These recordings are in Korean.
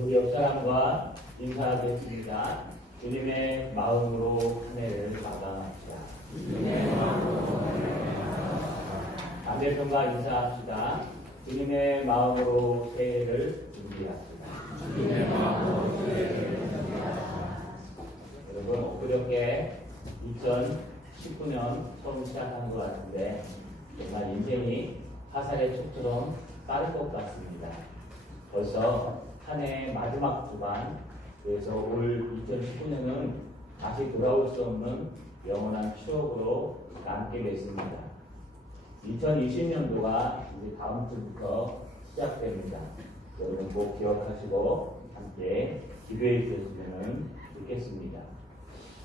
우리 옆 사람과 인사하겠습니다. 주님의 마음으로 한 해를 마감합시다. 반대편과 인사합시다. 주님의 마음으로 새해를 준비합시다. 여러분, 엊그저께 2019년 처음 시작한 것 같은데 정말 인생이 화살의 촉처럼 빠른 것 같습니다. 벌써 한 해의 마지막 주간, 그래서 올 2019년은 다시 돌아올 수 없는 영원한 추억으로 남게 됐습니다. 2020년도가 이제 다음 주부터 시작됩니다. 여러분 꼭 기억하시고 함께 기도해 주셨으면 좋겠습니다.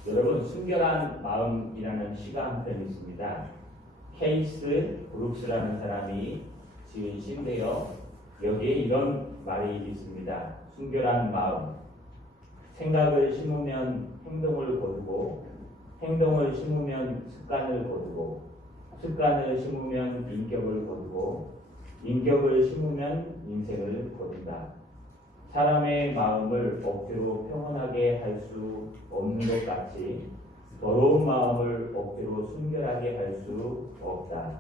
여러분, 순결한 마음이라는 시가 한 편 있습니다. 케이스 브룩스라는 사람이 지은 시인데요. 여기에 이런 말이 있습니다. 순결한 마음. 생각을 심으면 행동을 거두고, 행동을 심으면 습관을 거두고, 습관을 심으면 인격을 거두고, 인격을 심으면 인생을 거둔다. 사람의 마음을 억지로 평온하게 할 수 없는 것 같이 더러운 마음을 억지로 순결하게 할 수 없다.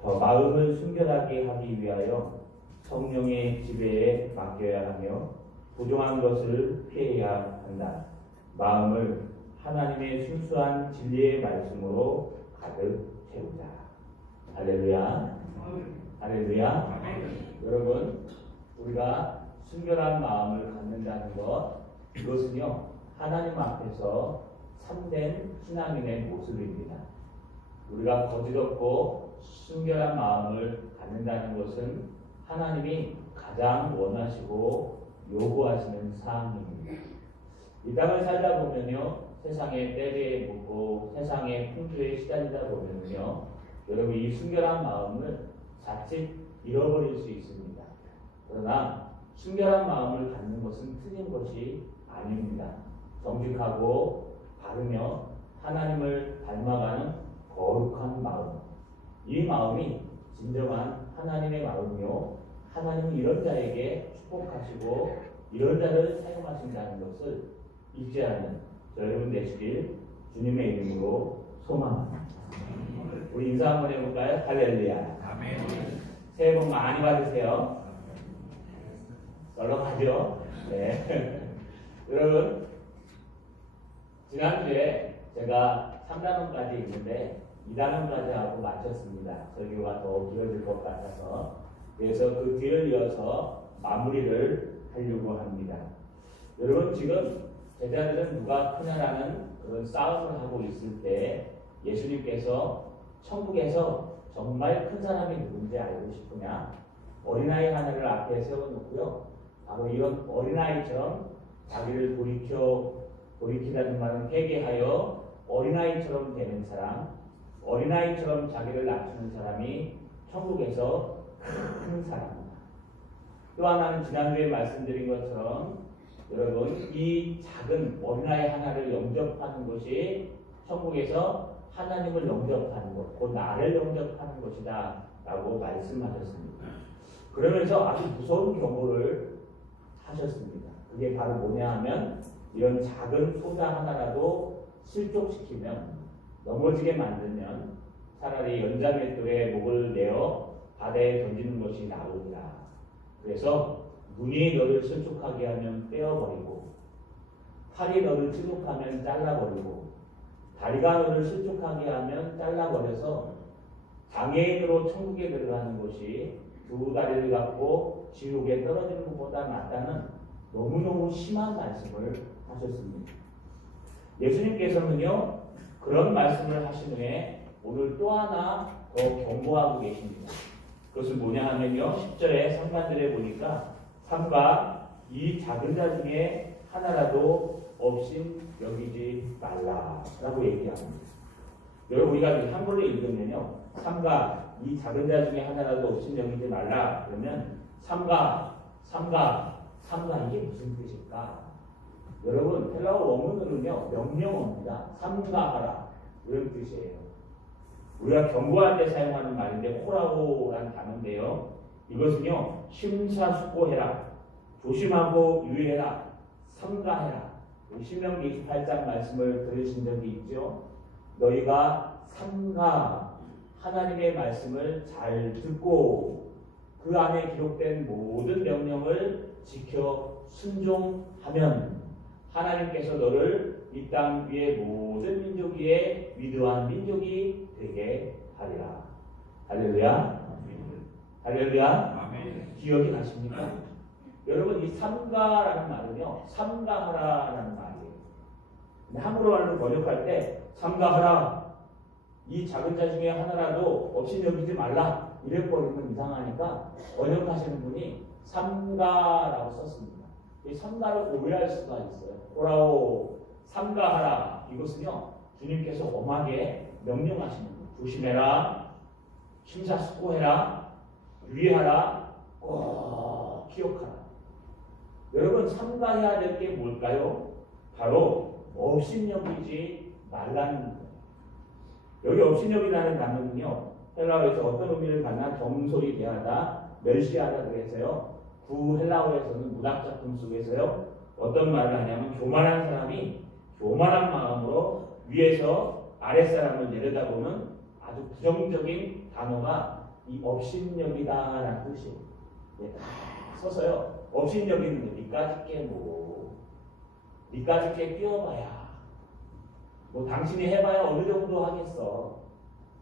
더 마음을 순결하게 하기 위하여 성령의 지배에 맡겨야 하며 부정한 것을 피해야 한다. 마음을 하나님의 순수한 진리의 말씀으로 가득 채우자. 할렐루야. 할렐루야. 여러분, 우리가 순결한 마음을 갖는다는 것, 이것은요, 하나님 앞에서 참된 신앙인의 모습입니다. 우리가 거짓없고 순결한 마음을 갖는다는 것은 하나님이 가장 원하시고 요구하시는 사항입니다. 이 땅을 살다 보면요, 세상의 때에 묻고 세상의 풍조에 시달리다 보면요, 여러분 이 순결한 마음을 자칫 잃어버릴 수 있습니다. 그러나 순결한 마음을 갖는 것은 틀린 것이 아닙니다. 정직하고 바르며 하나님을 닮아가는 거룩한 마음. 이 마음이 진정한 하나님의 마음이요. 하나님은 이런 자에게 축복하시고 이런 자를 사용하신다는 것을 잊지 않는 여러분 되시길 주님의 이름으로 소망합니다. 우리 인사 한번 해볼까요? 할렐루야. 아멘. 새해 복 많이 받으세요. 썰렁하죠? 네. 여러분, 지난주에 제가 3단원까지 있는데 2단원까지 하고 마쳤습니다. 설교가 더 길어질 것 같아서. 그래서 그 뒤를 이어서 마무리를 하려고 합니다. 여러분, 지금 제자들은 누가 크냐라는 그런 싸움을 하고 있을 때 예수님께서 천국에서 정말 큰 사람이 누군지 알고 싶으냐? 어린아이 하나를 앞에 세워놓고요. 바로 이런 어린아이처럼 자기를 돌이키다는 말은 회개하여 어린아이처럼 되는 사람, 어린아이처럼 자기를 낮추는 사람이 천국에서 큰 사람입니다. 또 하나는 지난주에 말씀드린 것처럼 여러분, 이 작은 어린아이 하나를 영접하는 것이 천국에서 하나님을 영접하는 것, 곧 나를 영접하는 것이다 라고 말씀하셨습니다. 그러면서 아주 무서운 경고를 하셨습니다. 그게 바로 뭐냐 하면 이런 작은 소자 하나라도 실족시키면, 넘어지게 만들면 차라리 연자맷돌에 목을 내어 바다에 던지는 것이 나으리라. 그래서 눈이 너를 실족하게 하면 떼어버리고, 팔이 너를 실족하면 잘라버리고, 다리가 너를 실족하게 하면 잘라버려서 장애인으로 천국에 들어가는 것이 두 다리를 갖고 지옥에 떨어지는 것보다 낫다는 너무너무 심한 말씀을 하셨습니다. 예수님께서는요, 그런 말씀을 하신 후에 오늘 또 하나 더 경고하고 계십니다. 그것은 뭐냐 하면요, 10절에 상반절에 보니까 삼가 이 작은 자 중에 하나라도 없인 여기지 말라라고 얘기합니다. 여러분, 우리가 한글로 읽으면요, 삼가 이 작은 자 중에 하나라도 없인 여기지 말라 그러면 삼가 이게 무슨 뜻일까? 여러분, 헬라어 원문으로는요, 명령어입니다. 삼가하라 이런 뜻이에요. 우리가 경고할 때 사용하는 말인데 호라고라는 단어인데요, 이것은요 심사숙고해라, 조심하고 유의해라. 삼가해라. 신명기 28장 말씀을 들으신 적이 있죠. 너희가 삼가 하나님의 말씀을 잘 듣고 그 안에 기록된 모든 명령을 지켜 순종하면 하나님께서 너를 이 땅 위의 모든 민족 위에 위대한 민족이 되게 하리라. 할렐루야. 할렐루야. 아멘. 기억이 나십니까? 여러분 이 삼가라는 말은요, 삼가하라라는 말이에요. 근데 한국어로 번역할 때 삼가하라, 이 작은 자 중에 하나라도 없이 여기지 말라 이래 버리면 이상하니까 번역하시는 분이 삼가라고 썼습니다. 이 삼가를 오해할 수가 있어요. 오라오 삼가하라, 이것은요 주님께서 엄하게 명령하시는 거예요. 조심해라, 심사숙고해라, 유의하라, 꼭 기억하라. 여러분 삼가해야 될 게 뭘까요? 바로 업신여기지 말라는 거예요. 여기 업신여기라는 단어는요, 헬라어에서 어떤 의미를 갖나 겸손히 대하다, 멸시하다 그래서요, 구헬라어에서는 문학작품 속에서요 어떤 말을 하냐면 교만한 사람이 교만한 마음으로 위에서 아랫사람을 내려다보는 아주 부정적인 단어가 이 업신여기다라는 뜻이에요. 다 써서요 업신여기는 니까짓 게 니까짓 게 뛰어봐야 당신이 해봐야 어느 정도 하겠어.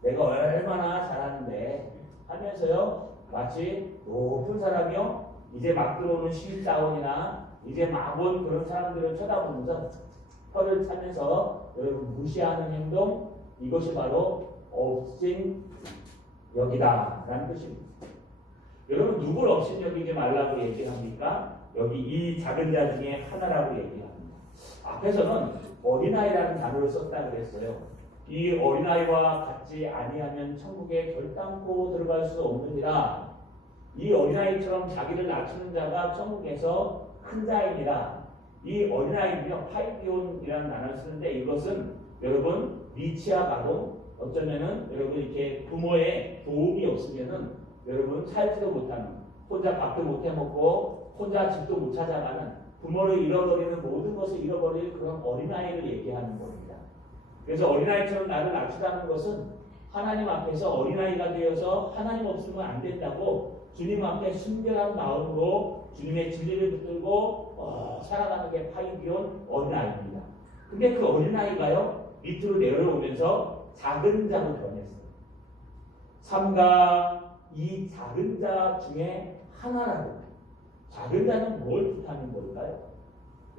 내가 얼마나 잘하는데 하면서요 마치 높은 사람이요 이제 막 들어오는 신입사원이나 이제 막 온 그런 사람들을 쳐다보면서 혀를 차면서 여러분 무시하는 행동, 이것이 바로 업신여기다라는 뜻입니다. 여러분 누굴 업신여기지 말라고 얘기합니까? 여기 이 작은 자 중에 하나라고 얘기합니다. 앞에서는 어린아이라는 단어를 썼다 그랬어요. 이 어린아이와 같지 아니하면 천국에 결단코 들어갈 수 없느니라. 이 어린아이처럼 자기를 낮추는 자가 천국에서 큰 자입니다. 이 어린아이는요 파이비온이라는 단어를 쓰는데 이것은 여러분 리치아 가도 어쩌면은 여러분 이렇게 부모의 도움이 없으면은 여러분 살지도 못하는, 혼자 밥도 못 해먹고 혼자 집도 못 찾아가는, 부모를 잃어버리는, 모든 것을 잃어버릴 그런 어린아이를 얘기하는 겁니다. 그래서 어린아이처럼 나를 낮추다는 것은 하나님 앞에서 어린아이가 되어서 하나님 없으면 안 된다고 주님 앞에 순결한 마음으로 주님의 진리를 붙들고 살아가는 게 파이비온 어린아이입니다. 근데 그 어린아이가요 밑으로 내려오면서 작은 자로 변했어요. 삼가 이 작은 자 중에 하나라고. 작은 자는 뭘 뜻하는 걸까요?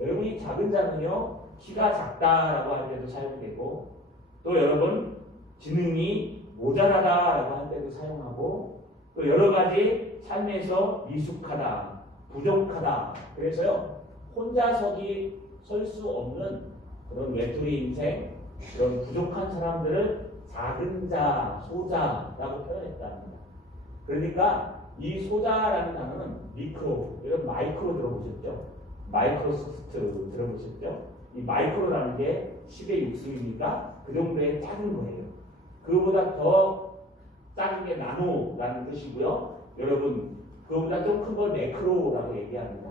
여러분 이 작은 자는요 키가 작다라고 할 때도 사용되고, 또 여러분 지능이 모자라다라고 할 때도 사용하고, 또 여러 가지 삶에서 미숙하다, 부족하다. 그래서요 혼자 설 수 없는 그런 외톨이 인생, 그런 부족한 사람들을 작은 자, 소자라고 표현했답니다. 그러니까 이 소자라는 단어는 미크로, 여러분 마이크로 들어보셨죠? 마이크로소프트 들어보셨죠? 이 마이크로라는 게 10의 6승이니까 그 정도의 작은 거예요. 그거보다 더 작은 게 나노라는 뜻이고요. 여러분 그거보다 좀 큰 걸 매크로라고 얘기합니다.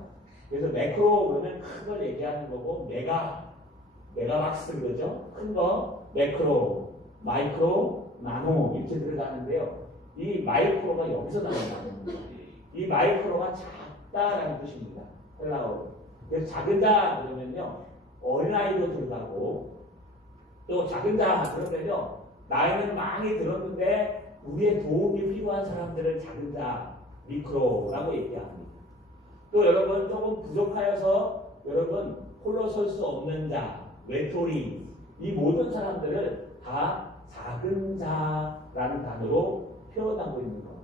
그래서 매크로 그러면 큰 걸 얘기하는 거고, 메가박스 그러죠? 큰 거 매크로, 마이크로, 나노 이렇게 들어가는데요. 이 마이크로가 여기서 나오는 거예요. 이 마이크로가 작다라는 뜻입니다. 헬라어로. 그래서 작은 자 그러면요 어린아이도 들어가고, 또 작은 자 그러면요 나이는 많이 들었는데 우리의 도움이 필요한 사람들을 작은 자, 미크로라고 얘기합니다. 또 여러분 조금 부족하여서 여러분 홀로 설 수 없는 자, 외톨이, 이 모든 사람들을 다 작은 자라는 단어로 표현하고 있는 겁니다.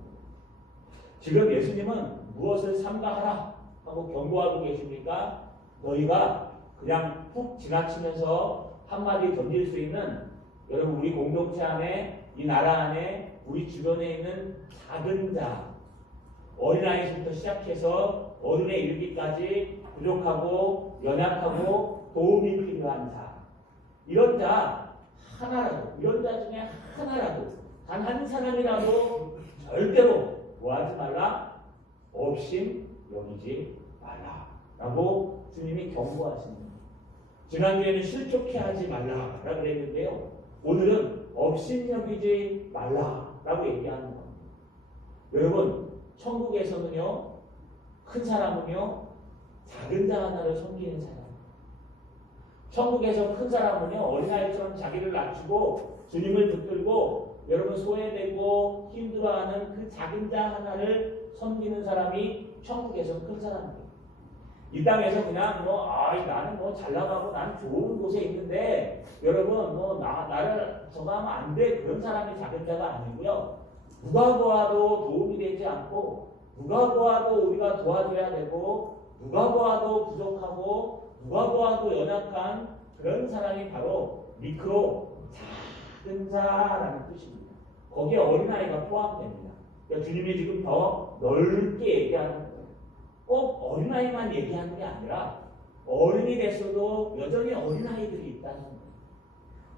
지금 예수님은 무엇을 삼가하라 하고 경고하고 계십니까? 너희가 그냥 훅 지나치면서 한마디 던질 수 있는, 여러분 우리 공동체 안에, 이 나라 안에, 우리 주변에 있는 작은 자, 어린아이부터 시작해서 어른에 이르기까지 부족하고 연약하고 도움이 필요한 자, 이런 자 하나라도, 이런 자 중에 하나라도, 단 한 사람이라도 절대로 뭐하지 말라? 업신 여기지 말라라고 주님이 경고하십니다. 지난주에는 실족해 하지 말라라고 그랬는데요. 오늘은 업신여기지 말라라고 얘기하는 겁니다. 여러분, 천국에서는요, 큰 사람은요, 작은 자 하나를 섬기는 사람. 천국에서 큰 사람은요, 어린아이처럼 자기를 낮추고 주님을 붙들고 여러분 소외되고 힘들어하는 그 작은 자 하나를 섬기는 사람이 천국에서 큰 사람이에요. 이 땅에서 그냥 나는 잘 나가고 난 좋은 곳에 있는데 여러분 나를 저거 하면 안 돼, 그런 사람이 작은 자가 아니고요. 누가 보아도 도움이 되지 않고, 누가 보아도 우리가 도와줘야 되고, 누가 보아도 부족하고, 누가 보아도 연약한 그런 사람이 바로 미크로 작은 자라는 뜻입니다. 거기에 어린아이가 포함됩니다. 그러니까 주님이 지금 더 넓게 얘기하는 거예요. 꼭 어린아이만 얘기하는 게 아니라 어른이 됐어도 여전히 어린아이들이 있다는 거예요.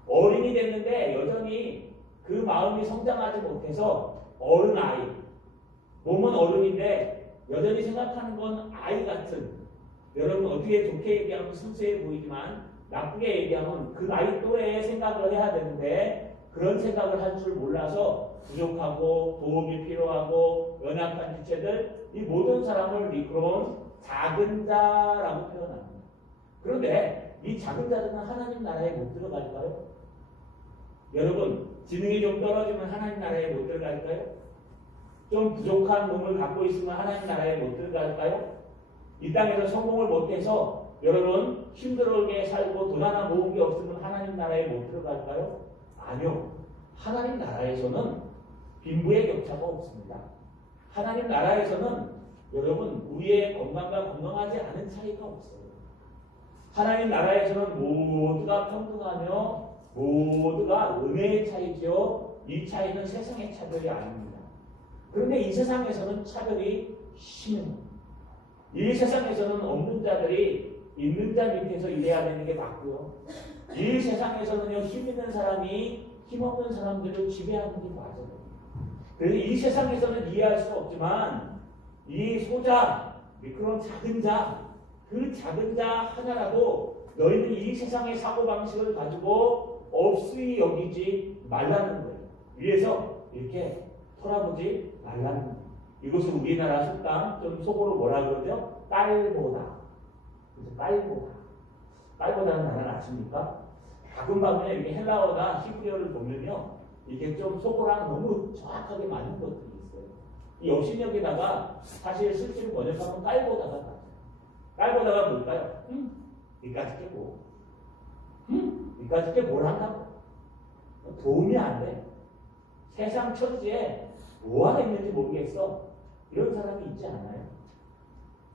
어른이 됐는데 여전히 그 마음이 성장하지 못해서 어른아이, 몸은 어른인데 여전히 생각하는 건 아이 같은, 여러분 어떻게 좋게 얘기하면 순수해 보이지만 나쁘게 얘기하면 그 나이 또래의 생각을 해야 되는데 그런 생각을 할 줄 몰라서 부족하고 도움이 필요하고 연약한 지체들, 이 모든 사람을 미끄러운 작은 자라고 표현합니다. 그런데 이 작은 자들은 하나님 나라에 못 들어갈까요? 여러분, 지능이 좀 떨어지면 하나님 나라에 못 들어갈까요? 좀 부족한 몸을 갖고 있으면 하나님 나라에 못 들어갈까요? 이 땅에서 성공을 못해서 여러분 힘들게 살고 돈 하나 모은 게 없으면 하나님 나라에 못 들어갈까요? 아니요. 하나님 나라에서는 빈부의 격차가 없습니다. 하나님 나라에서는 여러분 우리의 건강과 건강하지 않은 차이가 없어요. 하나님 나라에서는 모두가 평등하며 모두가 은혜의 차이죠. 이 차이는 세상의 차별이 아닙니다. 그런데 이 세상에서는 차별이 심합니다. 이 세상에서는 없는 자들이 있는 자 밑에서 일해야 되는 게 맞고요. 이 세상에서는요, 힘 있는 사람이 힘없는 사람들을 지배하는 게 맞아요. 그래서 이 세상에서는 이해할 수 없지만 이 소자, 그런 작은 자, 그 작은 자 하나라도 너희는 이 세상의 사고방식을 가지고 없이 여기지 말라는 거예요. 위에서 이렇게 털어보지 말라는 거예요. 이것은 우리나라 속담, 좀 속어로 뭐라 그러죠? 깔보다. 그래서 깔보다는 단어를 아십니까? 가끔가면 이렇게 헬라어나 히브리어를 보면요, 이게 좀 속어랑 너무 정확하게 맞는 것들이 있어요. 이 업신여기다가 사실 실제로 번역하면 깔보다가 맞아요. 깔보다가 뭘까요? 이까짓 게 뭐? 이까짓 게 뭘 한다고? 도움이 안 돼. 세상 천지에 뭐 하나 있는지 모르겠어. 이런 사람이 있지 않아요?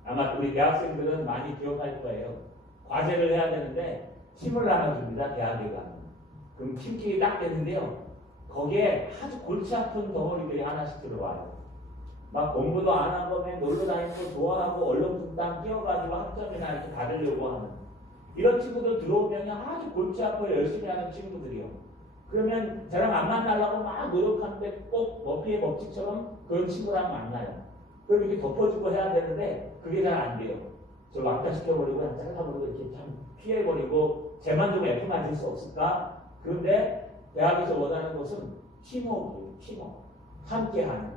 아마 우리 대학생들은 많이 기억할 거예요. 과제를 해야 되는데 팀을 나눠줍니다. 대학에 가면. 그럼 팀끼리 딱 되는데요. 거기에 아주 골치 아픈 덩어리들이 하나씩 들어와요. 막 공부도 안 한 거면 놀러 다니는 거 좋아하고 얼렁뚱땅 뛰어가지고 학점이나 이렇게 받으려고 하는 이런 친구들 들어오면 아주 골치 아파 열심히 하는 친구들이요. 그러면 저랑 안 만나려고 막 노력하는데 꼭 머피의 법칙처럼 그런 친구랑 만나요. 그럼 이렇게 덮어주고 해야 되는데 그게 잘 안 돼요. 저 왕따시켜버리고 잘라버리고 이렇게 참 피해버리고 쟤만 좀 F 맞을 수 없을까? 그런데 대학에서 원하는 것은 팀워크예요. 팀워크. 함께하는 것.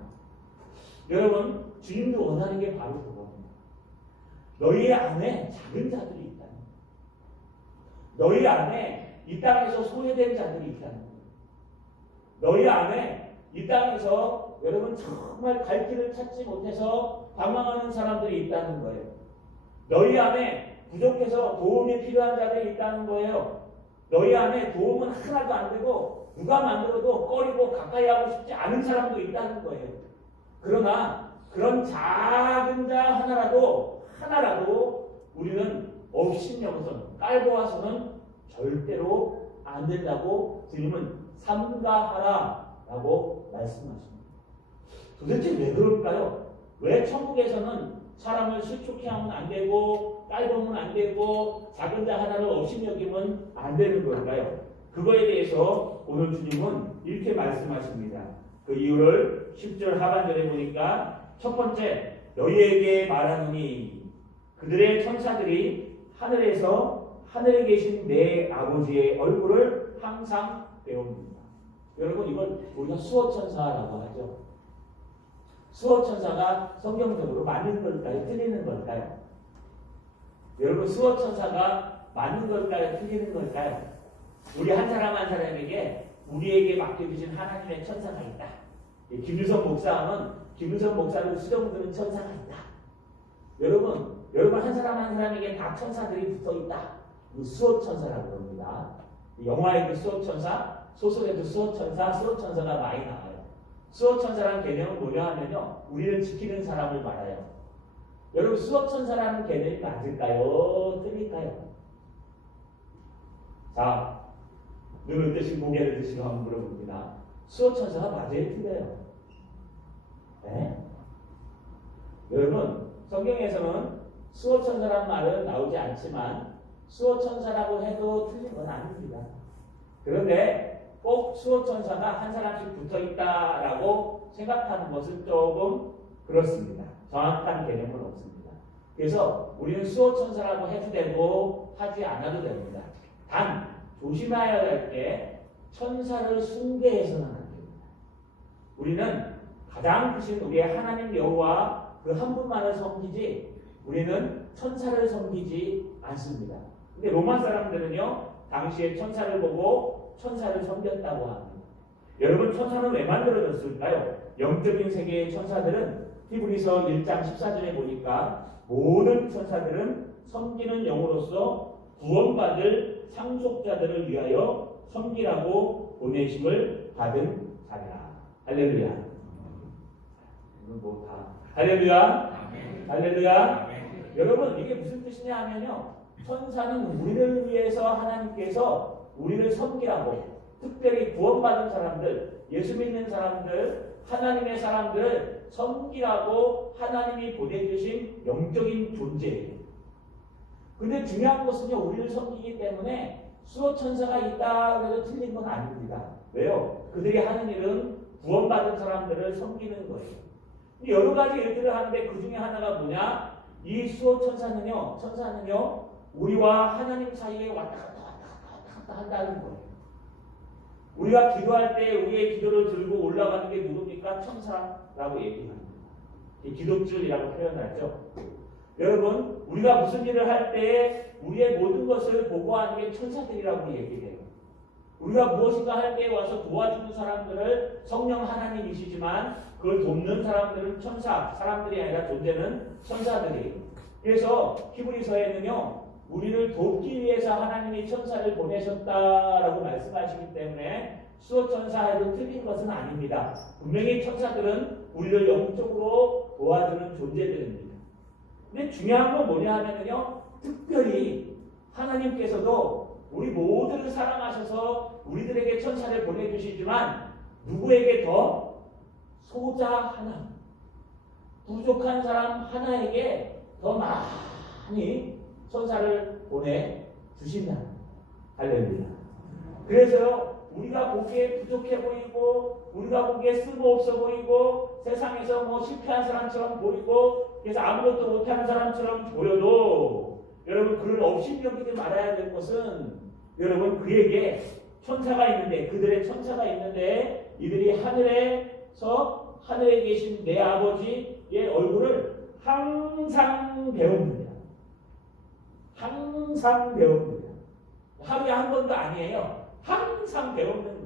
여러분, 주님도 원하는 게 바로 그겁니다. 너희 안에 작은 자들이 있다는 거예요. 너희 안에 이 땅에서 소외된 자들이 있다는 거예요. 너희 안에 이 땅에서 여러분 정말 갈 길을 찾지 못해서 방황하는 사람들이 있다는 거예요. 너희 안에 부족해서 도움이 필요한 자들이 있다는 거예요. 너희 안에 도움은 하나도 안 되고 누가 만들어도 꺼리고 가까이 하고 싶지 않은 사람도 있다는 거예요. 그러나 그런 작은 자 하나라도 우리는 업신여기서는 깔보아서는 절대로 안 된다고 주님은 삼가하라라고 말씀하십니다. 도대체 왜 그럴까요? 왜 천국에서는 사람을 실족해 하면 안 되고 깔보면 안 되고 작은 자 하나를 업신여기면 안 되는 걸까요? 그거에 대해서 오늘 주님은 이렇게 말씀하십니다. 그 이유를 10절 하반절에 보니까 첫 번째, 너희에게 말하노니 그들의 천사들이 하늘에서 하늘에 계신 내 아버지의 얼굴을 항상 배웁니다. 여러분 이걸 우리가 수호천사라고 하죠. 수호천사가 성경적으로 맞는 걸까요? 틀리는 걸까요? 여러분 수호천사가 맞는 걸까요? 틀리는 걸까요? 우리 한 사람 한 사람에게 우리에게 맡겨주신 하나님의 천사가 있다. 김유선 목사는 김유선 목사를 수정드는 천사가 있다. 여러분 한 사람 한 사람에게 다 천사들이 붙어 있다. 수호천사라고 합니다. 영화에도 수호천사, 소설에도 수호천사가 많이 나와요. 수호천사라는 개념은 뭐냐 하면요, 우리를 지키는 사람을 말해요. 여러분 수호천사라는 개념이 맞을까요? 틀릴까요? 자, 눈을 뜨시고 고개를 드시고 한번 물어봅니다. 수호천사가 맞아요? 틀려요? 네? 여러분 성경에서는 수호천사라는 말은 나오지 않지만 수호천사라고 해도 틀린 건 아닙니다. 그런데 꼭 수호천사가 한 사람씩 붙어있다라고 생각하는 것은 조금 그렇습니다. 정확한 개념은 없습니다. 그래서 우리는 수호천사라고 해도 되고 하지 않아도 됩니다. 단 조심해야 할 게 천사를 숭배해서는 안 됩니다. 우리는 가장 크신 우리의 하나님 여호와 그 한 분만을 섬기지 우리는 천사를 섬기지 않습니다. 근데 로마 사람들은요 당시에 천사를 보고 천사를 섬겼다고 합니다. 여러분 천사는 왜 만들어졌을까요? 영적인 세계의 천사들은 히브리서 1장 14절에 보니까 모든 천사들은 섬기는 영으로서 구원받을 상속자들을 위하여 섬기라고 보내심을 받은 자라. 할렐루야. 이건 뭐 다 할렐루야. 할렐루야. 여러분 이게 무슨 뜻이냐 하면요, 천사는 우리를 위해서 하나님께서 우리를 섬기라고, 특별히 구원받은 사람들, 예수 믿는 사람들, 하나님의 사람들을 섬기라고 하나님이 보내주신 영적인 존재예요. 근데 중요한 것은요, 우리를 섬기기 때문에 수호천사가 있다 그래도 틀린 건 아닙니다. 왜요? 그들이 하는 일은 구원받은 사람들을 섬기는 거예요. 여러 가지 일들을 하는데 그 중에 하나가 뭐냐? 이 수호천사는요, 천사는요, 우리와 하나님 사이에 왔다 갔다 한다는 거예요. 우리가 기도할 때 우리의 기도를 들고 올라가는 게 누굽니까? 천사라고 얘기합니다. 기도줄이라고 표현하죠. 여러분, 우리가 무슨 일을 할 때 우리의 모든 것을 보고하는 게 천사들이라고 얘기해요. 우리가 무엇인가 할 때 와서 도와주는 사람들을 성령 하나님이시지만 그걸 돕는 사람들은 천사, 사람들이 아니라 존재는 천사들이에요. 그래서 히브리서에는요, 우리를 돕기 위해서 하나님이 천사를 보내셨다라고 말씀하시기 때문에 수호천사에도 틀린 것은 아닙니다. 분명히 천사들은 우리를 영적으로 도와주는 존재들입니다. 근데 중요한 건 뭐냐 하면요, 특별히 하나님께서도 우리 모두를 사랑하셔서 우리들에게 천사를 보내주시지만 누구에게 더? 소자 하나, 부족한 사람 하나에게 더 많이 천사를 보내주신다. 할렐루야. 그래서 우리가 보기에 부족해 보이고 우리가 보기에 쓸모없어 보이고 세상에서 뭐 실패한 사람처럼 보이고 그래서 아무것도 못하는 사람처럼 보여도 여러분 그를 업신여기지 말아야 될 것은, 여러분 그에게 천사가 있는데, 그들의 천사가 있는데 이들이 하늘에 계신 내 아버지의 얼굴을 항상 배웁니다. 항상 배웁니다. 하루에 한 번도 아니에요. 항상 배우는 거예요.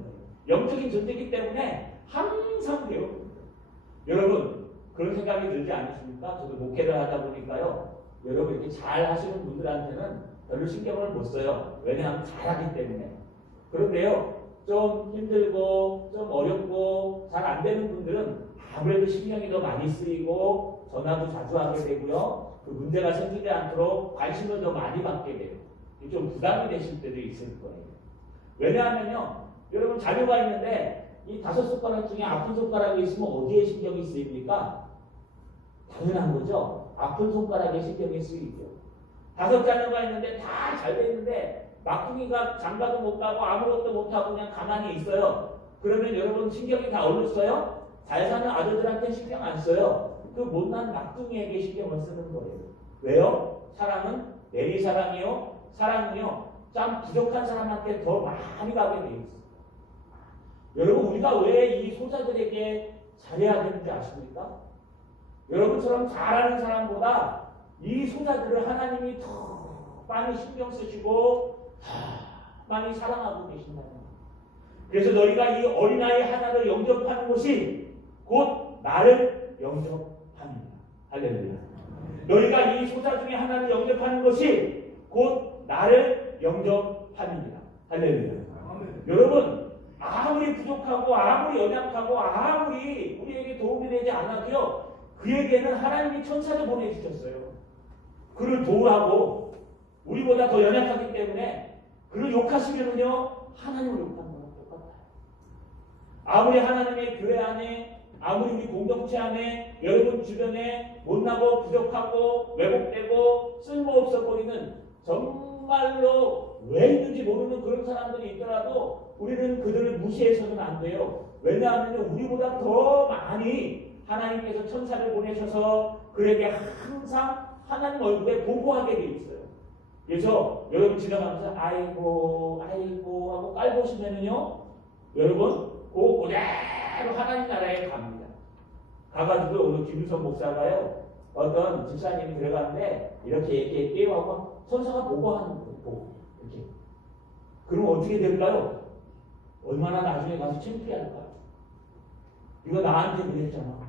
영적인 존재이기 때문에 항상 배웁니다. 여러분 그런 생각이 들지 않으십니까? 저도 목회를 하다 보니까요, 여러분 이렇게 잘 하시는 분들한테는 별로 신경을 못 써요. 왜냐하면 잘하기 때문에. 그런데요, 좀 힘들고 좀 어렵고 잘 안 되는 분들은 아무래도 신경이 더 많이 쓰이고 전화도 자주 하게 되고요, 그 문제가 생기지 않도록 관심을 더 많이 받게 돼요. 좀 부담이 되실 때도 있을 거예요. 왜냐하면요, 여러분 자료가 있는데 이 5손가락 중에 아픈 손가락이 있으면 어디에 신경이 쓰입니까? 당연한 거죠. 아픈 손가락에 신경이 쓰이죠. 5자녀가 있는데 다 잘 돼 있는데 막둥이가 장가도 못 가고 아무것도 못하고 그냥 가만히 있어요. 그러면 여러분 신경이 다 어디로 써요? 잘 사는 아들들한테 신경 안 써요. 그 못난 막둥이에게 신경을 쓰는 거예요. 왜요? 사랑은 내리사랑이요. 사랑은요. 참 부족한 사람한테 더 많이 가게 돼 있어요. 여러분 우리가 왜 이 소자들에게 잘해야 되는지 아십니까? 여러분처럼 잘하는 사람보다 이 소자들을 하나님이 더 많이 신경 쓰시고 많이 사랑하고 계신다는 거예요. 그래서 너희가 이 어린아이 하나를 영접하는 것이 곧 나를 영접합니다. 할렐루야. 너희가 이 소자 중에 하나를 영접하는 것이 곧 나를 영접합니다. 할렐루야. 여러분 아무리 부족하고 아무리 연약하고 아무리 우리에게 도움이 되지 않아도요. 그에게는 하나님이 천사를 보내주셨어요. 그를 도우라고. 우리보다 더 연약하기 때문에 그를 욕하시면은요 하나님을 욕하는 거랑 똑같아요. 아무리 하나님의 교회 안에 아무리 우리 공동체 안에 여러분 주변에 못나고 부족하고 왜곡되고 쓸모없어 보이는 정말로 왜 있는지 모르는 그런 사람들이 있더라도 우리는 그들을 무시해서는 안 돼요. 왜냐하면 우리보다 더 많이 하나님께서 천사를 보내셔서 그에게 항상 하나님 얼굴에 보고하게 돼 있어요. 그래서 여러분 지나가면서 아이고 하고 깔보시면은요 여러분 그대로 하나님 나라에 갑니다. 가가지고 오늘 김유선 목사가요 어떤 집사님이 들어갔는데 이렇게 깨워하고 천사가 보고하는 거예요. 이렇게. 그럼 어떻게 될까요? 얼마나 나중에 가서 창피할까요? 이거 나한테 그랬잖아.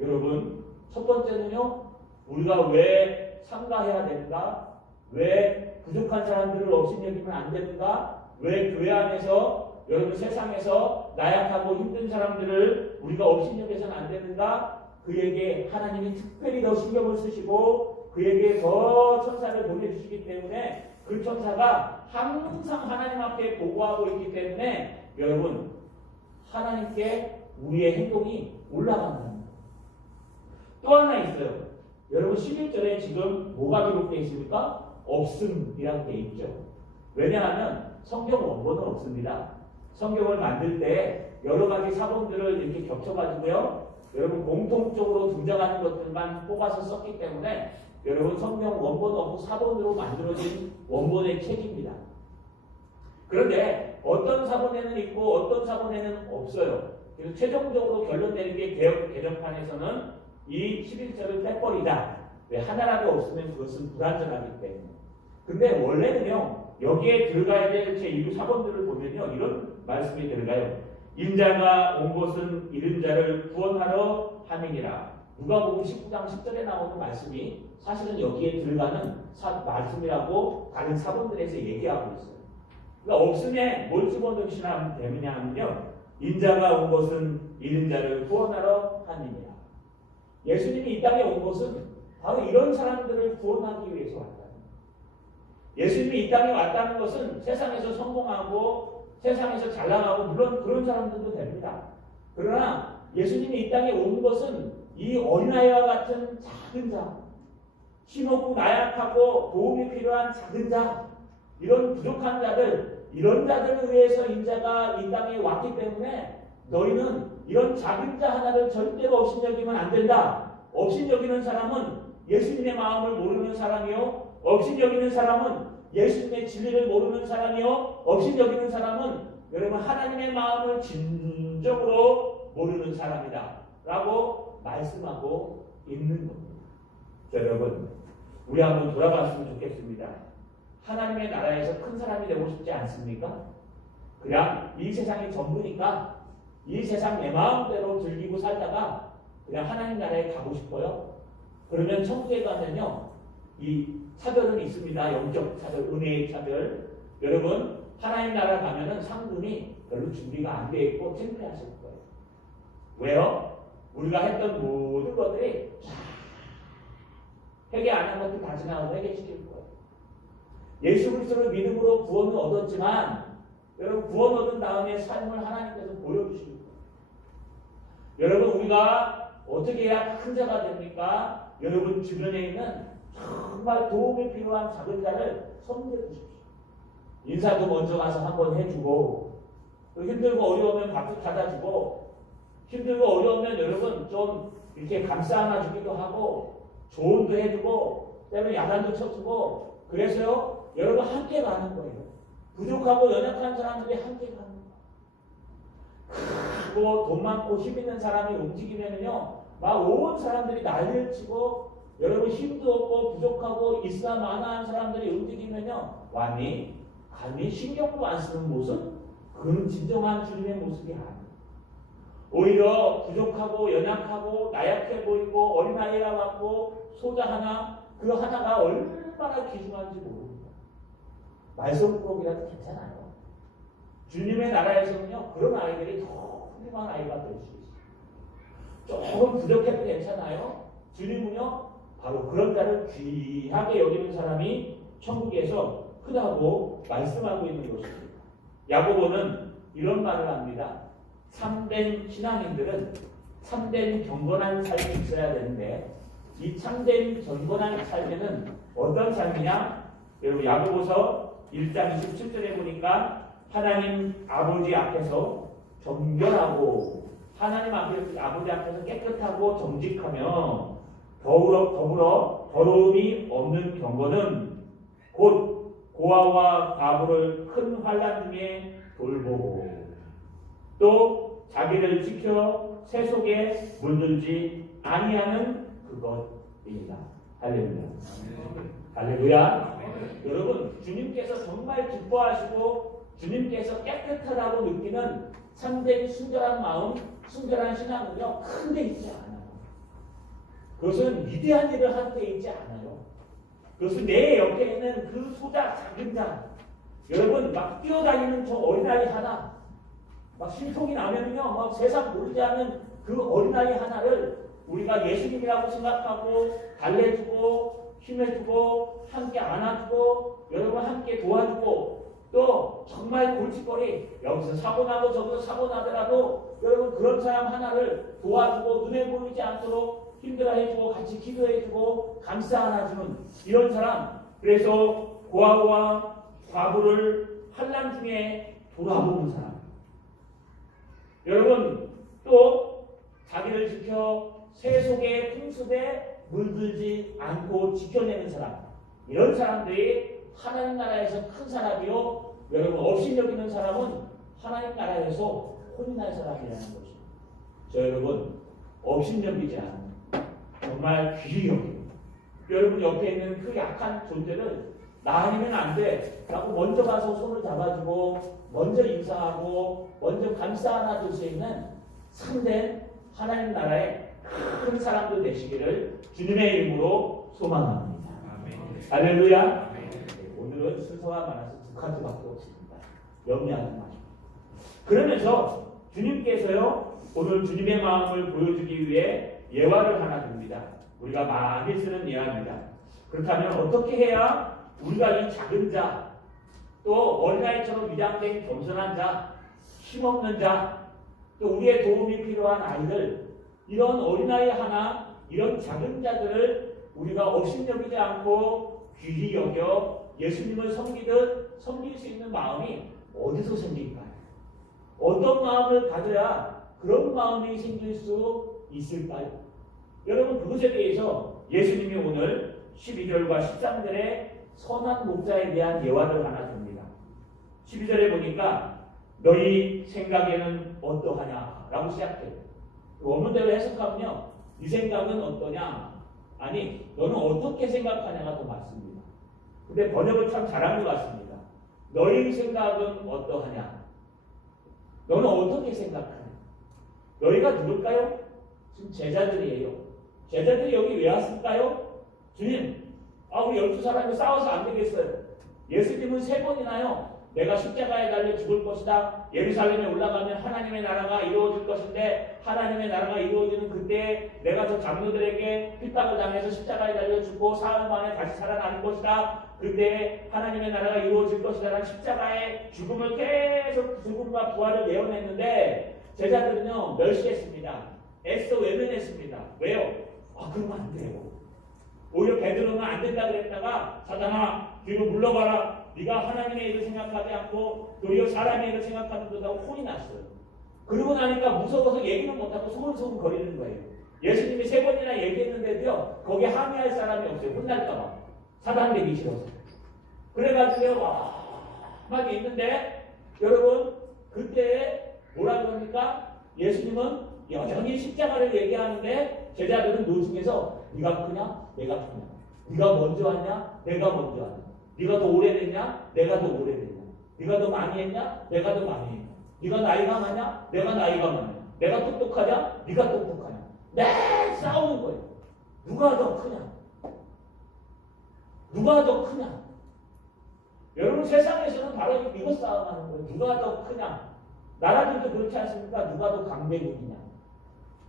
여러분 첫 번째는요 우리가 왜 삼가해야 되는가? 왜 부족한 사람들을 업신여기면 안 되는가? 왜 교회 안에서 여러분 세상에서 나약하고 힘든 사람들을 우리가 업신여겨서는 안 되는가? 그에게 하나님이 특별히 더 신경을 쓰시고 그에게 더 천사를 보내주시기 때문에 그 천사가 항상 하나님 앞에 보고하고 있기 때문에 여러분 하나님께 우리의 행동이 올라간다는 거예요. 또 하나 있어요. 여러분 11절에 지금 뭐가 기록되어 있습니까? 없음이라고 되어 있죠. 왜냐하면 성경 원본은 없습니다. 성경을 만들 때 여러 가지 사본들을 이렇게 겹쳐가지고요. 여러분 공통적으로 등장하는 것들만 뽑아서 썼기 때문에 여러분 성경 원본 없고 사본으로 만들어진 원본의 책입니다. 그런데 어떤 사본에는 있고 어떤 사본에는 없어요. 그래서 최종적으로 결론 내린 게 개역 개정판에서는 이 11절을 빼버리자. 왜 하나라도 없으면 그것은 불완전하기 때문에. 근데 원래는요 여기에 들어가야 될 제2 사본들을 보면요 이런 말씀이 들어가요. 인자가 온 것은 잃은 자를 구원하러 함이니라. 누가복음 19장 10절에 나오는 말씀이 사실은 여기에 들어가는 말씀이라고 다른 사본들에서 얘기하고 있어요. 그러니까 없음에 뭘 집어넣으시나 되느냐면요 인자가 온 것은 잃은 자를 구원하러 함이니라. 예수님이 이 땅에 온 것은 바로 이런 사람들을 구원하기 위해서 왔다. 예수님이 이 땅에 왔다는 것은 세상에서 성공하고 세상에서 잘 나가고 물론 그런 사람들도 됩니다. 그러나 예수님이 이 땅에 온 것은 이 어린아이와 같은 작은 자, 힘없고 나약하고 도움이 필요한 작은 자, 이런 부족한 자들, 이런 자들을 위해서 인자가 이 땅에 왔기 때문에 너희는 이런 작은 자 하나를 절대로 업신여기면 안 된다. 업신여기는 사람은 예수님의 마음을 모르는 사람이요. 업신여기는 사람은 예수님의 진리를 모르는 사람이요. 업신여기는 사람은 여러분 하나님의 마음을 진정으로 모르는 사람이다. 라고 말씀하고 있는 겁니다. 여러분 우리 한번 돌아봤으면 좋겠습니다. 하나님의 나라에서 큰 사람이 되고 싶지 않습니까? 그냥 이 세상이 전부니까 이 세상 내 마음대로 즐기고 살다가 그냥 하나님 나라에 가고 싶어요. 그러면 천국에 가면요 이 차별은 있습니다. 영적 차별, 은혜의 차별. 여러분 하나님 나라 가면은 상금이 별로 준비가 안 돼 있고 창피하실 거예요. 왜요? 우리가 했던 모든 것들이 회개 안 한 것도 다 지나가서 회개시킬 거예요. 예수 그리스도를 믿음으로 구원을 얻었지만 여러분 구원 얻은 다음에 삶을 하나님께서 보여주실 거예요. 여러분 우리가 어떻게 해야 큰 자가 됩니까? 여러분 주변에 있는 정말 도움이 필요한 작은 자를 섬겨 주십시오. 인사도 먼저 가서 한번 해주고 또 힘들고 어려우면 밥도 사다 주고 힘들고 어려우면 여러분 좀 이렇게 감싸 안아주기도 하고 조언도 해주고 때문에 야단도 쳐주고 그래서요 여러분 함께 가는 거예요. 부족하고 연약한 사람들이 함께 가는 거예요. 크고 돈 많고 힘 있는 사람이 움직이면요 막 온 사람들이 난리를 치고 여러분 힘도 없고 부족하고 있으나 마나한 사람들이 움직이면요 완이 감히 신경도 안 쓰는 모습 그건 진정한 주님의 모습이 아니에요. 오히려 부족하고 연약하고 나약해 보이고 어린아이라 같고 소자 하나 그 하나가 얼마나 귀중한지 모릅니다. 말썽꾸러기라도 괜찮아요. 주님의 나라에서는요 그런 아이들이 더 훌륭한 아이가 될 수 있어요. 조금 부족해도 괜찮아요. 주님은요 바로 그런 자를 귀하게 여기는 사람이 천국에서 크다고 말씀하고 있는 것입니다. 야고보는 이런 말을 합니다. 참된 신앙인들은 참된 경건한 삶이 있어야 되는데 이 참된 경건한 삶에는 어떤 삶이냐? 여러분 야고보서 1장 27절에 보니까 하나님 아버지 앞에서 정결하고 하나님 아버지 앞에서 깨끗하고 정직하며 더불어 더러움이 없는 경건은 곧 고아와 과부를 큰 환난 중에 돌보고 또 자기를 지켜 새 속에 물들지 아니하는 그것입니다. 할렐루야. 할렐루야. 여러분 주님께서 정말 기뻐하시고 주님께서 깨끗하다고 느끼는 참된 순결한 마음, 순결한 신앙은요 큰 데 있지 않아요. 그것은 위대한 일을 하는 데 있지 않아요. 그것은 내 옆에 있는 그 소자 작은 자 여러분 막 뛰어다니는 저 어린아이 하나 막 신통이 나면요 막 세상 모르지 않는 그 어린아이 하나를 우리가 예수님이라고 생각하고 달래주고 힘해주고 함께 안아주고 여러분 함께 도와주고 또 정말 골칫거리 여기서 사고 나고 저기서 사고 나더라도 여러분 그런 사람 하나를 도와주고 눈에 보이지 않도록 힘들어해주고 같이 기도해주고 감싸 안아주는 이런 사람 그래서 고아와 과부를 환난 중에 돌아보는 사람 여러분 또 자기를 지켜 새 속에 풍습에 물들지 않고 지켜내는 사람 이런 사람들이 하나님 나라에서 큰 사람이요 여러분 업신여기는 사람은 하나님 나라에서 혼인할 사람이라는 것입니다. 저 여러분 업신여기지 않은 정말 귀히 여기고 여러분 옆에 있는 그 약한 존재를 나 아니면 안 돼 라고 먼저 가서 손을 잡아주고 먼저 인사하고 먼저 감싸 안아줄 수 있는 참된 하나님 나라의 큰 사람들 되시기를 주님의 이름으로 소망합니다. 할렐루야. 오늘은 순서가 많아서 두 가지밖에 없습니다. 염려하지 마시고. 그러면서 주님께서요 오늘 주님의 마음을 보여주기 위해 예화를 하나 줍니다. 우리가 많이 쓰는 예화입니다. 그렇다면 어떻게 해야 우리가 이 작은 자, 또 어린아이처럼 위장된 겸손한 자, 힘없는 자, 또 우리의 도움이 필요한 아이들, 이런 어린아이 하나, 이런 작은 자들을 우리가 업신여기지 않고 귀히 여겨 예수님을 섬기듯 섬길 수 있는 마음이 어디서 생길까요? 어떤 마음을 가져야 그런 마음이 생길 수 있을까요? 여러분 그것에 대해서 예수님이 오늘 12절과 13절에 선한 목자에 대한 예화를 하나 줍니다. 12절에 보니까 너희 생각에는 어떠하냐 라고 시작해요. 원문대로 해석하면요 네 생각은 어떠냐 아니 너는 어떻게 생각하냐가 더 맞습니다. 근데 번역을 참 잘한 것 같습니다. 너희 생각은 어떠하냐 너는 어떻게 생각하냐 너희가 누굴까요? 지금 제자들이에요. 제자들이 여기 왜 왔을까요? 주님 우리 12사람이 싸워서 안 되겠어요. 예수님은 3번이나요 내가 십자가에 달려 죽을 것이다. 예루살렘에 올라가면 하나님의 나라가 이루어질 것인데 하나님의 나라가 이루어지는 그때 내가 저 장로들에게 핍박을 당해서 십자가에 달려 죽고 사흘 만에 다시 살아나는 것이다. 그때 하나님의 나라가 이루어질 것이다. 라는 십자가의 죽음을 계속 죽음과 부활을 예언했는데 제자들은요 멸시했습니다. 애써 외면했습니다. 왜요? 그러면 안 돼요. 오히려 베드로는 안 된다 그랬다가 사단아 뒤로 물러가라. 네가 하나님의 일을 생각하지 않고 도리어 사람의 일을 생각하는 듯하고 혼이 났어요. 그러고 나니까 무서워서 얘기는 못하고 소문소문 거리는 거예요. 예수님이 3번이나 얘기했는데도요 거기에 항의할 사람이 없어요. 혼날까봐. 사단되기 싫어서. 그래가지고 막 있는데 여러분 그때 뭐라 그럽니까? 예수님은 여전히 십자가를 얘기하는데 제자들은 노중에서 네가 크냐? 내가 크냐? 네가 먼저 왔냐? 내가 먼저 왔냐? 네가 더 오래됐냐? 내가 더 오래됐냐? 네가 더 많이 했냐? 내가 더 많이 했냐? 네가 나이가 많냐? 내가 나이가 많냐? 내가 똑똑하냐? 네가 똑똑하냐? 매 싸우는 거예요. 누가 더 크냐? 누가 더 크냐? 여러분 세상에서는 바로 이거 싸움하는 거예요. 누가 더 크냐? 나라들도 그렇지 않습니까? 누가 더 강대국이냐?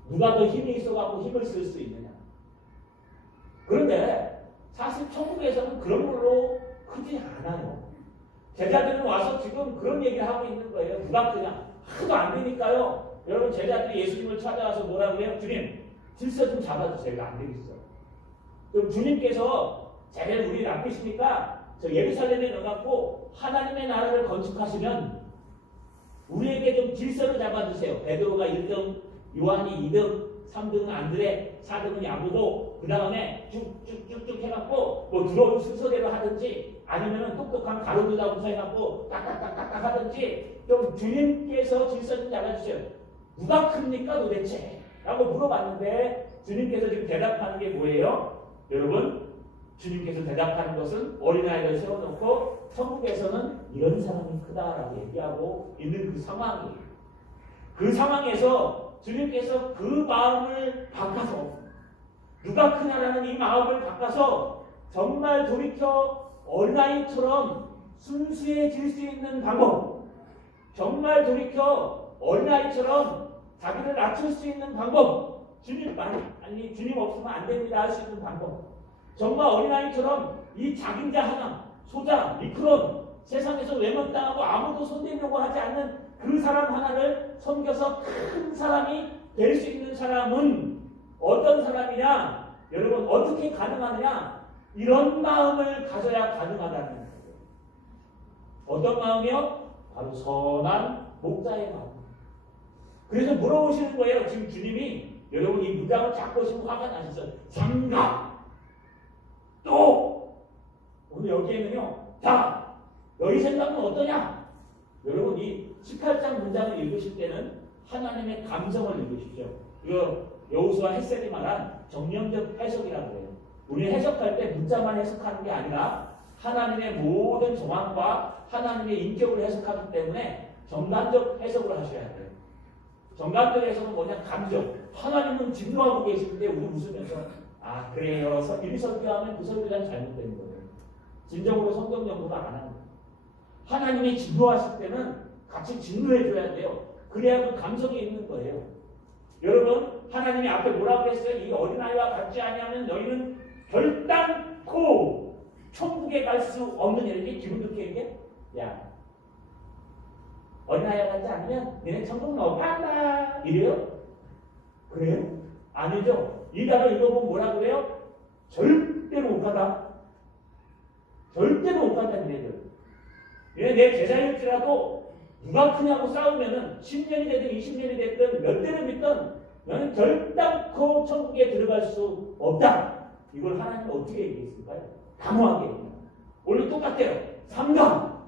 누가 더 힘이 있어갖고 힘을 쓸 수 있느냐? 그런데 사실 천국에서는 그런 걸로 크지 않아요. 제자들은 와서 지금 그런 얘기를 하고 있는 거예요. 누가 크냐? 하도 안 되니까요. 여러분 제자들이 예수님을 찾아와서 뭐라 그래요? 주님 질서 좀 잡아주세요. 안 되겠어. 그럼 주님께서 제발 우리 납기시니까 저 예루살렘에 넣어갖고 하나님의 나라를 건축하시면 우리에게 좀 질서를 잡아주세요. 베드로가 1등, 요한이 2등, 3등은 안드레, 4등은 야고보, 그 다음에 쭉쭉쭉쭉 해갖고 뭐 들어온 순서대로 하든지 아니면은 똑똑한 가로두다부터 해갖고 딱딱딱딱 하든지 좀 주님께서 질서 좀 잡아주세요. 누가 큽니까 도대체? 라고 물어봤는데 주님께서 지금 대답하는 게 뭐예요? 여러분 주님께서 대답하는 것은 어린아이를 세워놓고 천국에서는 이런 사람이 크다라고 얘기하고 있는 그 상황이에요. 그 상황에서 주님께서 그 마음을 바꿔서 누가 크냐라는 이 마음을 바꿔서 정말 돌이켜 어린아이처럼 순수해질 수 있는 방법, 정말 돌이켜 어린아이처럼 자기를 낮출 수 있는 방법, 주님 없으면 안 됩니다 할 수 있는 방법, 정말 어린아이처럼 이 작은 자 하나, 소자, 미크론, 세상에서 외면당하고 아무도 손대려고 하지 않는 그 사람 하나를 섬겨서 큰 사람이 될 수 있는 사람은 어떤 사람이냐? 여러분 어떻게 가능하느냐? 이런 마음을 가져야 가능하다는 거예요. 어떤 마음이요? 바로 선한 목자의 마음. 그래서 물어보시는 거예요. 지금 주님이 여러분 이 문장을 잡고 있으면 화가 나셨어요. 장가 또 오늘 여기에는요. 자 너희 생각은 어떠냐? 여러분 이 18장 문장을 읽으실 때는 하나님의 감성을 읽으십시오. 이거 여호수아 헷셀이 말한 정령적 해석이라고 해요. 우리 해석할 때 문자만 해석하는 게 아니라 하나님의 모든 정황과 하나님의 인격을 해석하기 때문에 정감적 해석을 하셔야 돼요. 정감적 해석은 뭐냐? 감정. 하나님은 진노하고 계시는데 우리 웃으면서 아 그래요. 이 설교하면 그 설교가 잘못된 거예요. 진정으로 성경 연구가 안 하는 거예요. 하나님이 진노하실 때는 같이 진노해줘야 돼요. 그래야 그 감성이 있는 거예요. 여러분 하나님이 앞에 뭐라고 했어요? 이 어린아이와 같지 아니하면 너희는 결단코 천국에 갈 수 없는 이렇게 기분 좋게 얘기해? 야 어린아이와 같지 않으면 너네 천국 못 간다 이래요? 그래요? 아니죠. 이 단어 읽어보면 뭐라 그래요? 절대로 못 간다. 절대로 못 간다 니네들. 얘네 내 제자일지라도 누가 크냐고 싸우면은 10년이 되든 20년이 됐든 몇 대를 믿든 너는 결단코 천국에 들어갈 수 없다. 이걸 하나님은 어떻게 얘기했을까요? 단호하게 얘기합니다. 오늘 똑같아요. 삼가하라.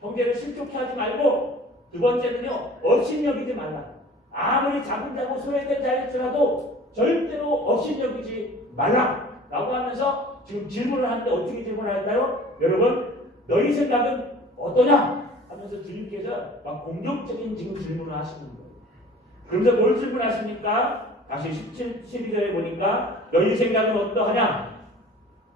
형제를 실족해 하지 말고 두 번째는요. 업신여기지 말라. 아무리 작은 자고 소외된 자일지라도 절대로 업신여기지 말라. 라고 하면서 지금 질문을 하는데 어떻게 질문할까요? 여러분 너희 생각은 어떠냐? 하면서 주님께서 막 공격적인 지금 질문을 하시는 거예요. 그러면서 뭘 질문하십니까? 다시 17, 12절에 보니까 너희 생각은 어떠하냐?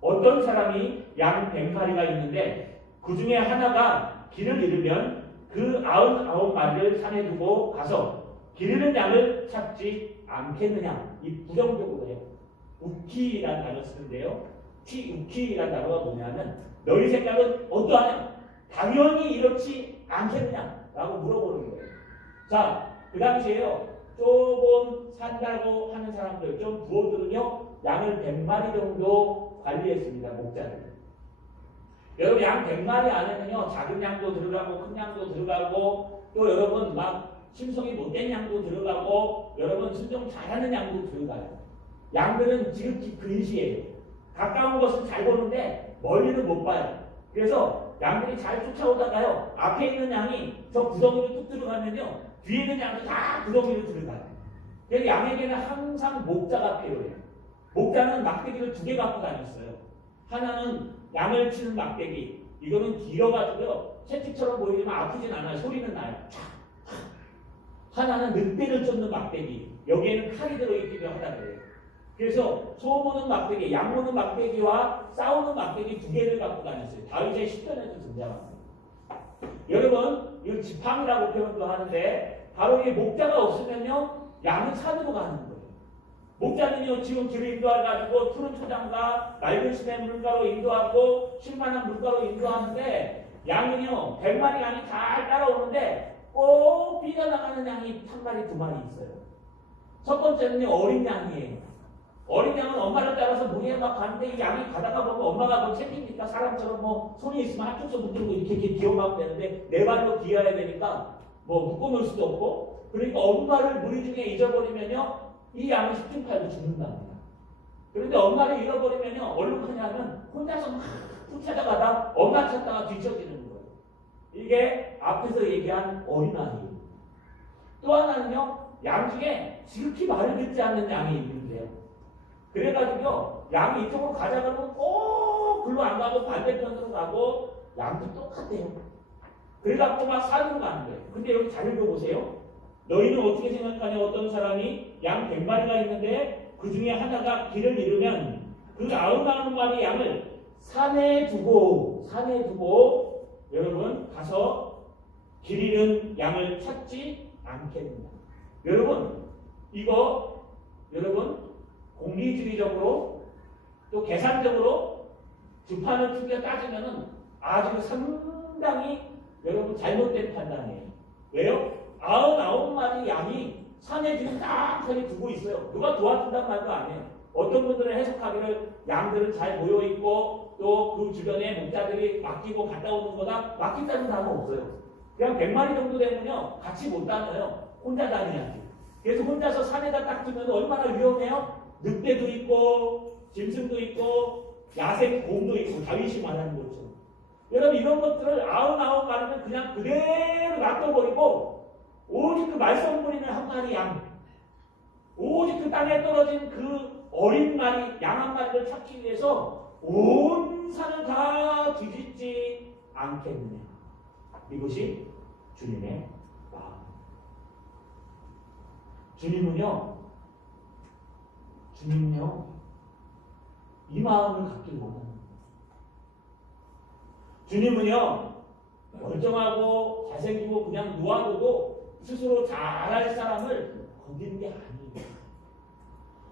어떤 사람이 양 100마리가 있는데 그 중에 하나가 길을 잃으면 그 99마리를 산에 두고 가서 길 잃은 양을 찾지 않겠느냐? 이 부정적으로 해요. 우키라는 단어 쓰는데요. 우키라는 단어가 뭐냐면 너희 생각은 어떠하냐? 당연히 이렇지 않겠느냐? 라고 물어보는 거예요. 자, 그 당시에요. 조금 산다고 하는 사람들, 좀 부호들은요. 양을 100마리 정도 관리했습니다. 목자들. 여러분 양 100마리 안에는요. 작은 양도 들어가고 큰 양도 들어가고 또 여러분 막 심성이 못된 양도 들어가고 여러분 순종 잘하는 양도 들어가요. 양들은 지극히 근시해요. 가까운 것은 잘 보는데 멀리는 못 봐요. 그래서 양들이 잘 쫓아오다가요. 앞에 있는 양이 저 구덩이로 뚝 들어가면요. 뒤에 있는 양도 다 구덩이로 들어가요. 그래서 양에게는 항상 목자가 필요해요. 목자는 막대기를 2개 갖고 다녔어요. 하나는 양을 치는 막대기. 이거는 길어가지고요. 채찍처럼 보이지만 아프진 않아요. 소리는 나요. 하나는 늑대를 쫓는 막대기. 여기에는 칼이 들어있기도 하다 그래요. 그래서 소 모는 막대기, 양 모는 막대기와 싸우는 막대기 2개를 갖고 다녔어요. 다윗의 시편에도 등장합니다. 여러분, 이거 지팡이라고 표현도 하는데 바로 이 목자가 없으면요 양은 산으로 가는 거예요. 목자는요 지금 길을 인도해가지고 푸른 초장과 맑은 시내 물가로 인도하고 쉴만한 물가로 인도하는데 양은요 100마리 양이 잘 따라오는데 꼭 삐져나가는 양이 1마리 2마리 있어요. 첫 번째는요 어린 양이에요. 어린 양은 엄마를 따라서 무리에 막 가는데 이 양이 가다가 보면 엄마가 뭐 챙깁니까? 사람처럼 뭐 손이 있으면 한쪽서 붙들고 이렇게 기어가면 되는데 네 발로 기어야 되니까 뭐 묶어놓을 수도 없고 그러니까 엄마를 무리 중에 잊어버리면요 이 양은 십중팔구 죽는답니다. 그런데 엄마를 잃어버리면요 얼른 하냐면 혼자서 막 찾아가다 엄마 찾다가 뒤처지는 거예요. 이게 앞에서 얘기한 어린아이예요. 또 하나는요 양 중에 지극히 말을 듣지 않는 양이 있는데요. 그래가지고요 양이 이쪽으로 가자 그러면 꼭 글로 안 가고 반대편으로 가고 양도 똑같아요. 그래갖고 막 산으로 가는 거예요. 근데 여기 잘 읽어보세요. 너희는 어떻게 생각하냐? 어떤 사람이 양 100마리가 있는데 그 중에 하나가 길을 잃으면 그 99마리 양을 산에 두고 여러분 가서 길 잃은 양을 찾지 않겠느냐. 여러분 이거 여러분 공리주의적으로 또 계산적으로 주판을 투겨 따지면은 아주 상당히 여러분 잘못된 판단이에요. 왜요? 99마리 양이 산에 지금 딱하게 두고 있어요. 누가 도와준단 말도 아니에요. 어떤 분들은 해석하기를 양들은 잘 모여있고 또 그 주변에 목자들이 맡기고 갔다 오는 거다. 맡긴다는 단어 없어요. 그냥 100마리 정도 되면요 같이 못 다녀요. 혼자 다녀야지. 그래서 혼자서 산에다 딱 두면 얼마나 위험해요? 늑대도 있고 짐승도 있고 야생 곰도 있고 다윗이 말하는 것처럼. 여러분 이런 것들을 99마리는 그냥 그대로 놔둬버리고 오직 그 말썽 부리는 1마리 양, 오직 그 땅에 떨어진 그 어린 마리 양 1마리를 찾기 위해서 온 산을 다 뒤집지 않겠느냐. 이것이 주님의 마음. 주님은요 이 마음을 갖길 원합니다. 주님은요 멀쩡하고 잘생기고 그냥 놓아두고 스스로 잘할 사람을 건드리는 게 아니에요.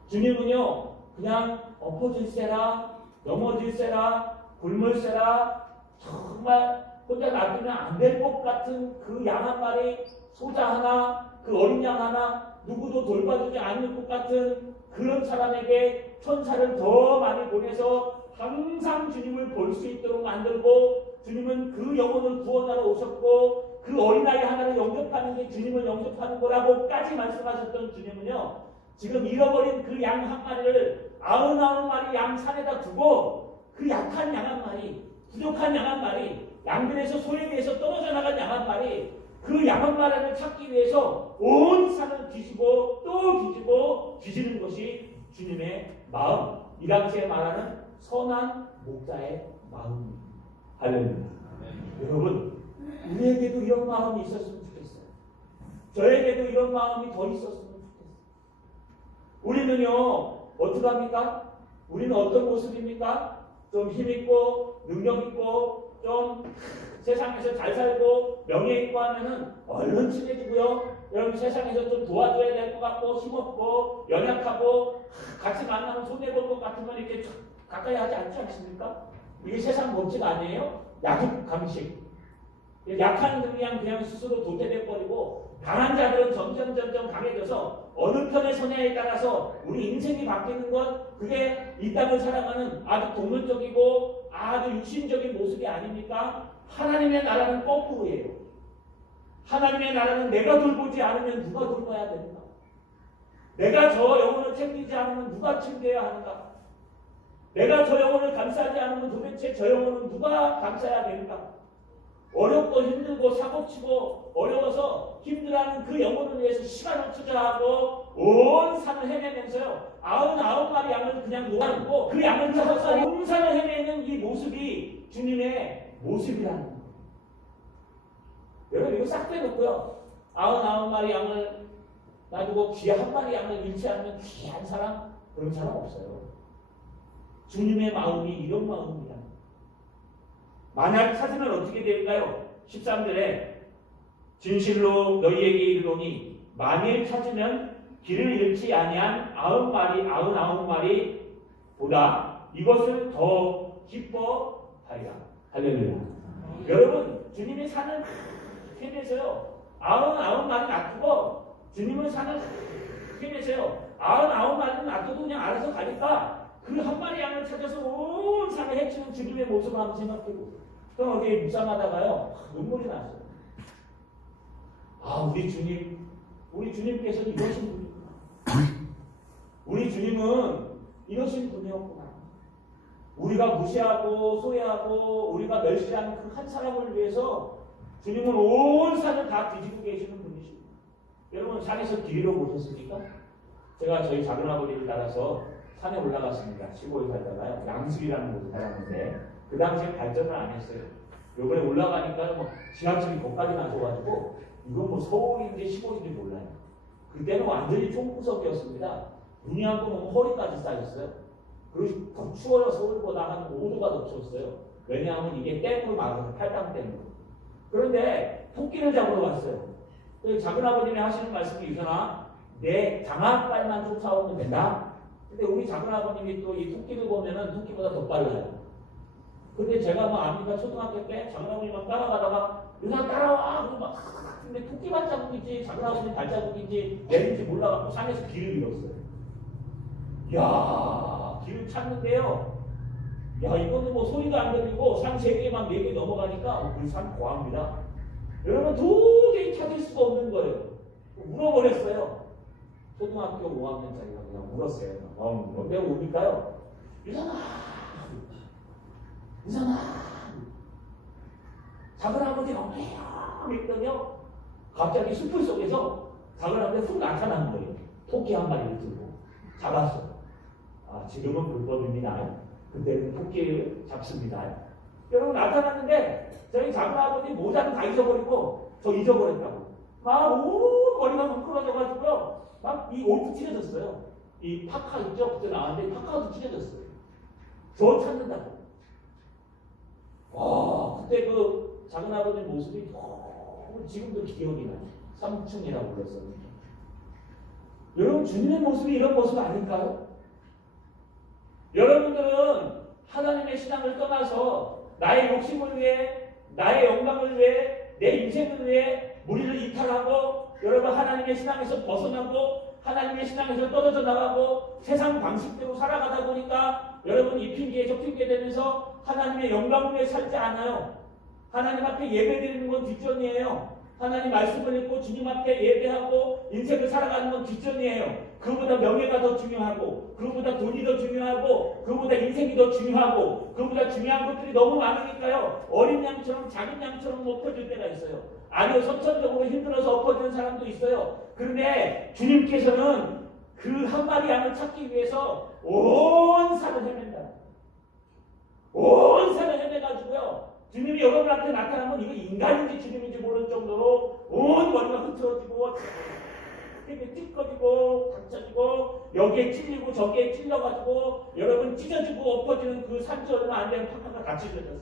주님은요 그냥 엎어질세라 넘어질세라 굶을세라 정말 혼자 놔두면 안 될 것 같은 그 양 1마리 소자 하나 그 어린 양 하나 누구도 돌봐주지 않을 것 같은 그런 사람에게 천사를 더 많이 보내서 항상 주님을 볼 수 있도록 만들고 주님은 그 영혼을 구원하러 오셨고 그 어린아이 하나를 영접하는 게 주님을 영접하는 거라고까지 말씀하셨던 주님은요 지금 잃어버린 그 양 1마리를 99마리 양 산에다 두고 그 약한 양 1마리 부족한 양 1마리 양들에서 소에 비해서 떨어져 나간 양 1마리 그 양 1마리를 찾기 위해서 온 산을 뒤지고 또 뒤지고 뒤지는 것이 주님의 마음, 이 당시에 말하는 선한 목자의 마음입니다. 할렐루야. 여러분 우리에게도 이런 마음이 있었으면 좋겠어요. 저에게도 이런 마음이 더 있었으면 좋겠어요. 우리는요 어떡합니까? 우리는 어떤 모습입니까? 좀 힘있고 능력있고 좀 세상에서 잘 살고 명예 있고 하면은 얼른 친해지고요. 여러분 세상에서 좀 도와줘야 될 것 같고 힘없고 연약하고 같이 만나면 손해볼 것 같으면 이렇게 가까이 하지 않지 않습니까? 이게 세상 법칙 아니에요? 약육 강식. 약한 그냥 스스로 도태돼버리고 강한 자들은 점점 강해져서 어느 편의 선야에 따라서 우리 인생이 바뀌는 것 그게 이 땅을 살아가는 아주 동물적이고 아주 육신적인 모습이 아닙니까? 하나님의 나라는 거꾸로예요. 하나님의 나라는 내가 돌보지 않으면 누가 돌봐야 되는가? 내가 저 영혼을 챙기지 않으면 누가 챙겨야 하는가? 내가 저 영혼을 감싸지 않으면 도대체 저 영혼은 누가 감싸야 될까? 어렵고 힘들고 사고치고 어려워서 힘들어하는 그 영혼을 위해서 시간을 투자하고 온 산을 헤매면서요. 99마리 양을 그냥 놓아놓고 그 양을 찾아서 온 산을 헤매는 이 모습이 주님의 모습이라는 거예요. 여러분 이거 싹 빼놓고요. 99마리 양을 놔두고 귀 한 마리 양을 잃지 않는 귀한 사람? 그런 사람 없어요. 주님의 마음이 이런 마음입니다. 만약 찾으면 어떻게 될까요? 13절에 진실로 너희에게 이르노니 만일 찾으면 길을 잃지 아니한 99마리 보다 이것을 더 기뻐하리라. 할렐루야. 여러분 주님의 산을 헤매서요. 99마리 놔두고 주님의 산을 헤매서요. 99마리는 놔두고 그냥 알아서 가니까 그 한 마리 양을 찾아서 온 산을 헤치는 주님의 모습을 한번 생각해보고 또 어디에 묵상하다가요 눈물이 났어요. 아 우리 주님께서는 이러신 분이구나. 우리 주님은 이러신 분이었구나. 우리가 무시하고 소외하고 우리가 멸시하는 그 한 사람을 위해서 주님은 온 산을 다 뒤지고 계시는 분이십니다. 여러분 산에서 길 잃어보셨습니까? 제가 저희 작은아버지를 따라서 산에 올라갔습니다. 시골에 살다가요. 양수리라는 곳에 살았는데 그 당시에 발전을 안 했어요. 요번에 올라가니까 뭐 지하철이 거기까지 나서가지고 이건 뭐 서울인지 시골인지 몰라요. 그때는 완전히 총구석이었습니다. 눈이 한 번 오면 허리까지 쌓였어요. 그리고 더 추워요. 서울보다 한 5도가 더 추웠어요. 왜냐하면 이게 댐으로 막아서 팔당 댐으로. 그런데 토끼를 잡으러 갔어요. 작은아버님이 하시는 말씀이 유선아 내 장아빨만 쫓아오면 된다. 근데 우리 작은아버님이 또 이 토끼를 보면은 토끼보다 더 빨라요. 근데 제가 뭐 압니까? 초등학교 때 작은아버님만 따라가다가 유선아 따라와! 그러고 막 근데 토끼 발자국인지 작은아버님 발자국인지 내린지 몰라갖고 산에서 길을 잃었어요. 이야 길을 찾는데요. 야 이거는 뭐 소리도 안 들리고 산 3개만 4개 넘어가니까 그 산 고합니다. 여러분 도저히 찾을 수가 없는 거예요. 울어버렸어요. 초등학교 5학년짜리가 그냥 울었어요. 왜 울까요? 유선아 작은아버지 어머니요 했더니요 갑자기 숲을 속에서 작은아버지가 훅 나타난 거예요. 토끼 한 마리를 들고 잡았어요. 아 지금은 불법입니다. 그때는 토끼를 잡습니다. 여러분 나타났는데 저희 작은아버지 모자는 다 잊어버리고 저 잊어버렸다고 막 온 머리가 뭉클어져가지고요 막 이 옷도 찢어졌어요. 이 파카 있죠? 그때 나왔는데 파카도 찢어졌어요. 저 찾는다고. 그때 그 작은아버지 모습이 지금도 기억이 나요. 삼층이라고 그랬었는데. 여러분 주님의 모습이 이런 모습 아닐까요? 여러분들은 하나님의 신앙을 떠나서 나의 욕심을 위해 나의 영광을 위해 내 인생을 위해 무리를 이탈하고 여러분 하나님의 신앙에서 벗어나고 하나님의 신앙에서 떨어져 나가고 세상 방식대로 살아가다 보니까 여러분 이 핑계에 저 핑계 되면서 하나님의 영광을 위해 살지 않아요. 하나님 앞에 예배드리는 건 뒷전이에요. 하나님 말씀을 읽고 주님 앞에 예배하고 인생을 살아가는 건 뒷전이에요. 그보다 명예가 더 중요하고 그보다 돈이 더 중요하고 그보다 인생이 더 중요하고 그보다 중요한 것들이 너무 많으니까요. 어린 양처럼 작은 양처럼 엎어질 때가 있어요. 아니요 선천적으로 힘들어서 엎어지는 사람도 있어요. 그런데 주님께서는 그 한 마리 양을 찾기 위해서 온 산을 헤맨다. 온 산을 헤매가지고요. 주님이 여러분한테 나타나면 이거 인간인지 주님인지 모를 정도로 온 머리가 흐트러지고 되게 찢어지고 닥쳐지고 여기에 찔리고 저기에 찔려가지고 여러분 찢어지고 엎어지는 그 산지 얼마 안 되는 파카가 다 찢어졌어요.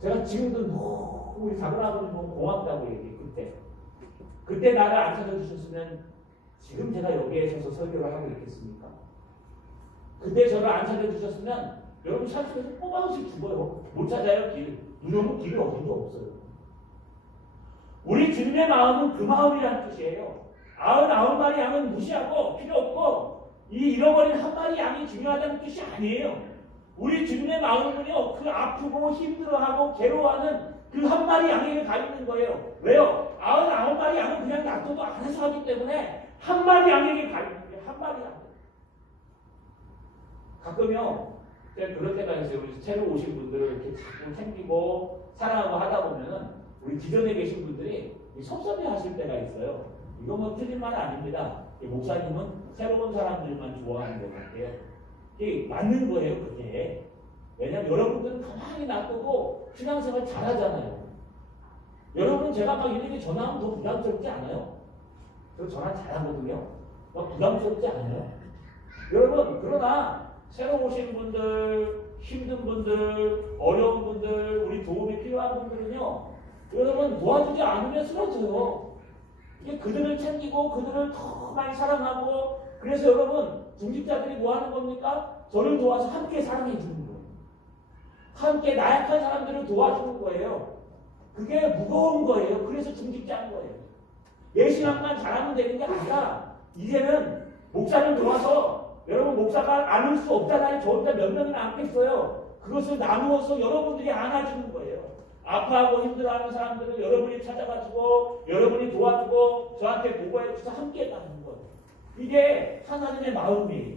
제가 지금도 우리 작은아버지 보고 고맙다고 얘기해. 그때 나를 안 찾아주셨으면 지금 제가 여기에 서서 설교를 하고 있겠습니까? 그때 저를 안 찾아주셨으면 여러분 산속에서 꼬박씩 죽어요. 못 찾아요 길. 누구는 길이 어딘지 없어요. 우리 주님의 마음은 그 마음이라는 뜻이에요. 99마리 양은 무시하고 필요 없고 이 잃어버린 한 마리 양이 중요하다는 뜻이 아니에요. 우리 주님의 마음은요 그 아프고 힘들어하고 괴로워하는 그 한 마리 양에게 가 있는 거예요. 왜요? 99마리 양은 그냥 놔둬도 알아서 하기 때문에 한 마리 양에게 가 있는 거예요. 한 마리 양. 가끔요, 제가 그럴 때가 있어요. 우리 새로 오신 분들을 이렇게 자꾸 챙기고 사랑하고 하다 보면은 우리 기존에 계신 분들이 섭섭해 하실 때가 있어요. 이거 뭐 틀린 말 아닙니다. 목사님은 새로운 사람들만 좋아하는 것 같아요. 이게 맞는 거예요, 그게. 왜냐면 여러분들은 가만히 놔두고 신앙생활 잘하잖아요. 여러분 제가 막 이렇게 전화하면 더 부담스럽지 않아요? 저 전화 잘하거든요. 막 부담스럽지 않아요? 여러분 그러나 새로 오신 분들, 힘든 분들, 어려운 분들, 우리 도움이 필요한 분들은요. 여러분 도와주지 않으면 쓰러져요. 이게 그들을 챙기고 그들을 더 많이 사랑하고 그래서 여러분 중직자들이 뭐 하는 겁니까? 저를 도와서 함께 사랑해 주는 거예요. 함께 나약한 사람들을 도와주는 거예요. 그게 무거운 거예요. 그래서 중직자인 거예요. 예신학만 잘하면 되는 게 아니라 이제는 목사를 도와서 여러분 목사가 안을 수 없잖아요. 저 혼자 몇 명이나 안겠어요. 그것을 나누어서 여러분들이 안아주는 거예요. 아파하고 힘들어하는 사람들은 여러분이 찾아가지고 여러분이 도와주고 저한테 보고해 주셔서 함께 가는 거예요. 이게 하나님의 마음이에요.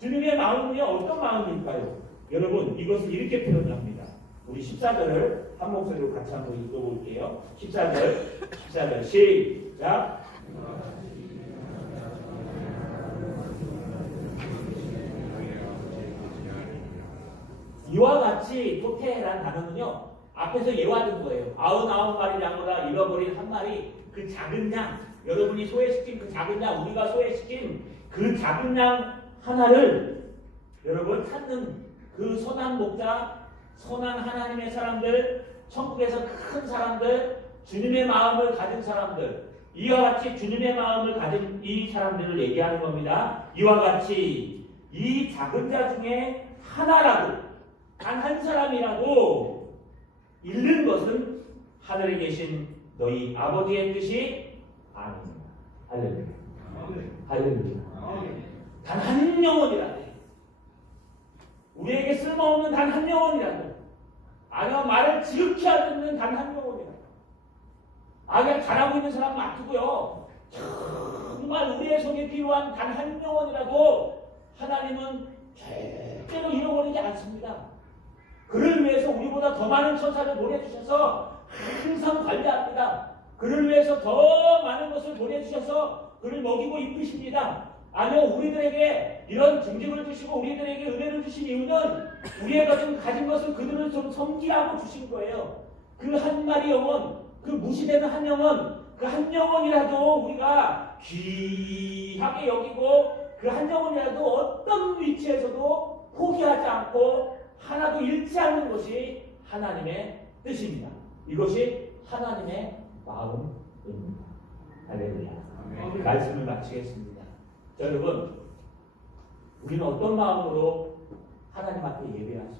주님의 마음이 어떤 마음일까요? 여러분 이것을 이렇게 표현합니다. 우리 14절을 한 목소리로 같이 한번 읽어볼게요. 14절 시작. 이와 같이 토테라는 단어는요. 앞에서 예화된 거예요. 99마리 양보다 잃어버린 한 마리 그 작은 양 여러분이 소외시킨 그 작은 양 우리가 소외시킨 그 작은 양 하나를 여러분 찾는 그 선한 목자 선한 하나님의 사람들 천국에서 큰 사람들 주님의 마음을 가진 사람들 이와 같이 주님의 마음을 가진 이 사람들을 얘기하는 겁니다. 이와 같이 이 작은 자 중에 하나라도 단 한 사람이라도 잃는 것은 하늘에 계신 너희 아버지의 뜻이 아닙니다. 할렐루야. 할렐루야. 단 한 영혼이라도 우리에게 쓸모없는 단 한 영혼이라도 아니면 말을 지극히 듣는 단 한 영혼이라도 그냥 잘하고 있는 사람 놔두고요. 정말 우리의 속에 필요한 단 한 영혼이라도 하나님은 절대로 잃어버리지 않습니다. 그를 위해서 우리보다 더 많은 천사를 보내주셔서 항상 관리합니다. 그를 위해서 더 많은 것을 보내주셔서 그를 먹이고 입히십니다. 아니요, 우리들에게 이런 증증을 주시고 우리들에게 은혜를 주신 이유는 우리가 좀 가진 것을 그들을 좀 섬기라고 주신 거예요. 그 한 마리 영혼, 그 무시되는 한 영혼, 그 한 영혼이라도 우리가 귀하게 여기고 그 한 영혼이라도 어떤 위치에서도 포기하지 않고 하나도 잃지 않는 것이 하나님의 뜻입니다. 이것이 하나님의 마음입니다. 할렐루야. 말씀을 마치겠습니다. 여러분, 우리는 어떤 마음으로 하나님 앞에 예배하십니까?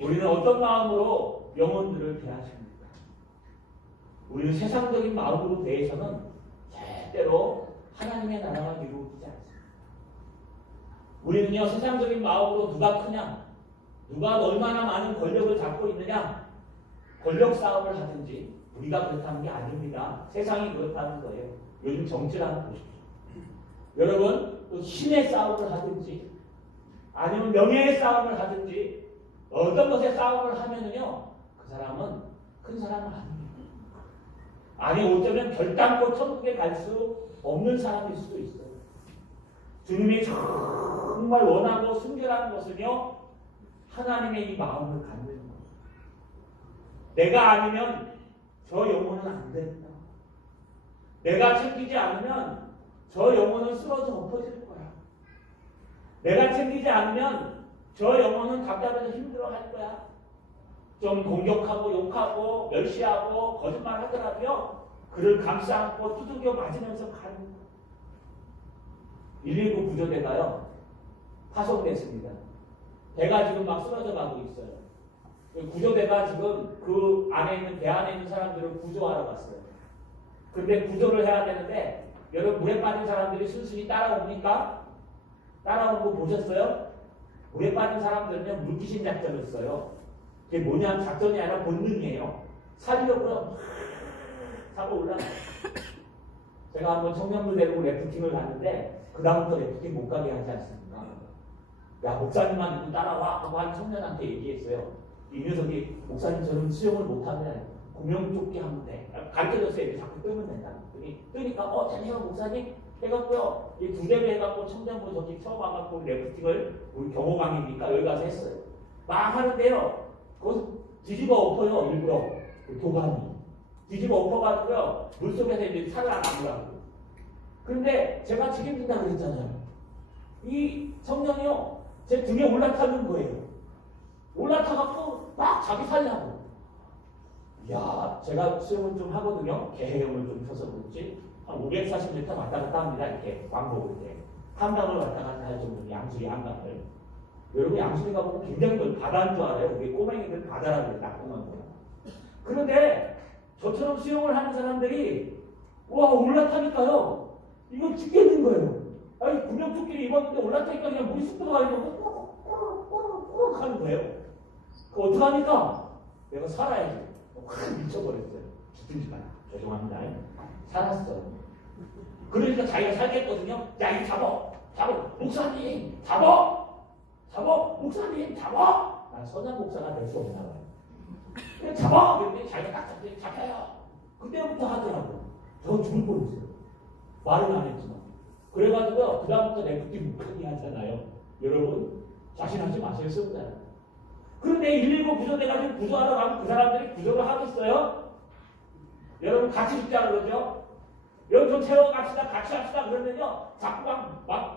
우리는 어떤 마음으로 영혼들을 대하십니까? 우리는 세상적인 마음으로 대해서는 절대로 하나님의 나라가 이루어지지 않습니다. 우리는요, 세상적인 마음으로 누가 크냐, 누가 얼마나 많은 권력을 잡고 있느냐, 권력 싸움을 하든지, 우리가 그렇다는 게 아닙니다. 세상이 그렇다는 거예요. 요즘 정치를 한번 보십시오. 여러분, 또 힘의 싸움을 하든지, 아니면 명예의 싸움을 하든지, 어떤 것의 싸움을 하면은요, 그 사람은 큰 사람은 아닙니다. 아니, 어쩌면 결단코 천국에 갈 수 없는 사람일 수도 있어요. 주님이 정말 원하고 순결한 것은요, 하나님의 이 마음을 갖는 거예요. 내가 아니면 저 영혼은 안 된다. 내가 챙기지 않으면 저 영혼은 쓰러져 엎어질 거야. 내가 챙기지 않으면 저 영혼은 답답해서 힘들어할 거야. 좀 공격하고 욕하고 멸시하고 거짓말 하더라도요. 그를 감싸 안고 두들겨 맞으면서 가는 거야. 119 구조대가요. 파손됐습니다. 배가 지금 막 쓰러져 가고 있어요. 구조대가 지금 그 안에 있는 배 안에 있는 사람들을 구조하러 갔어요. 근데 구조를 해야 되는데 여러분 물에 빠진 사람들이 순순히 따라옵니까? 따라오는 거 보셨어요? 물에 빠진 사람들은요 물귀신 작전을 써요. 그게 뭐냐면 작전이 아니라 본능이에요. 살려고요 타고 올라가요. 제가 한번 청년부 데리고 래프팅을 갔는데 그 다음부터 래프팅 못 가게 하지 않습니까? 야, 목사님만 믿고 따라와 하고 한 청년한테 얘기했어요. 이 녀석이 목사님 저는 수영을 못하면 구명조끼 하면 돼. 가르쳐줬어요. 자꾸 뜨면 된다. 뜨니까 잘해요 목사님 해갖고요. 이 2대를 해갖고 청년부 저기 처음 와갖고 래프팅을 우리 경호강이니까 여기 가서 했어요. 막 하는데요. 거기서 뒤집어 엎어요. 일부러 도관이 뒤집어 엎어가지고요. 물속에서 이제 살아남으라고. 그런데 제가 책임진다 그랬잖아요. 이 청년이요. 제 등에 올라타는 거예요. 올라타갖고 막 자기 살려고. 이야, 제가 수영을 좀 하거든요. 개헤엄을 좀 펴서 그렇지. 한 540m 왔다 갔다 합니다. 이렇게 광고 볼 때. 한강을 왔다 갔다 할 정도로 양수리 한강을. 여러분 양수리가 보면 굉장히 넓은 바다인 줄 알아요. 우리 꼬맹이들 바다라고 해요. 낙동한 거야. 그런데 저처럼 수영을 하는 사람들이 와 올라타니까요. 이거 죽겠는 거예요. 아니 구명조끼를 입었는데 올라타니까 그냥 물이 쑥 들어가니까 꼬르륵 하는 거예요. 그 어떡합니까? 내가 살아야지. 확 미쳐버렸어요. 죽든지 마. 죄송합니다. 살았어요. 그러니까 자기가 살겠거든요. 야, 이거 잡아. 목사님, 잡아. 목사님, 잡아. 난 선한 목사가 될 수 없나 봐요. 그냥 잡아. 그랬더니 자기가 딱 잡혀요. 그때부터 하더라고요. 저 죽을 뻔했어요. 말은 안 했지만. 그래가지고요. 그 다음부터 래프팅 못하게 하잖아요. 여러분, 자신하지 마세요. 쓰잖아요. 그런데 119 구조돼가지고 구조하러 가면 그 사람들이 구조를 하겠어요? 여러분 같이 죽자 그러죠? 여기 좀 채워갑시다, 같이 합시다 그러면요. 자꾸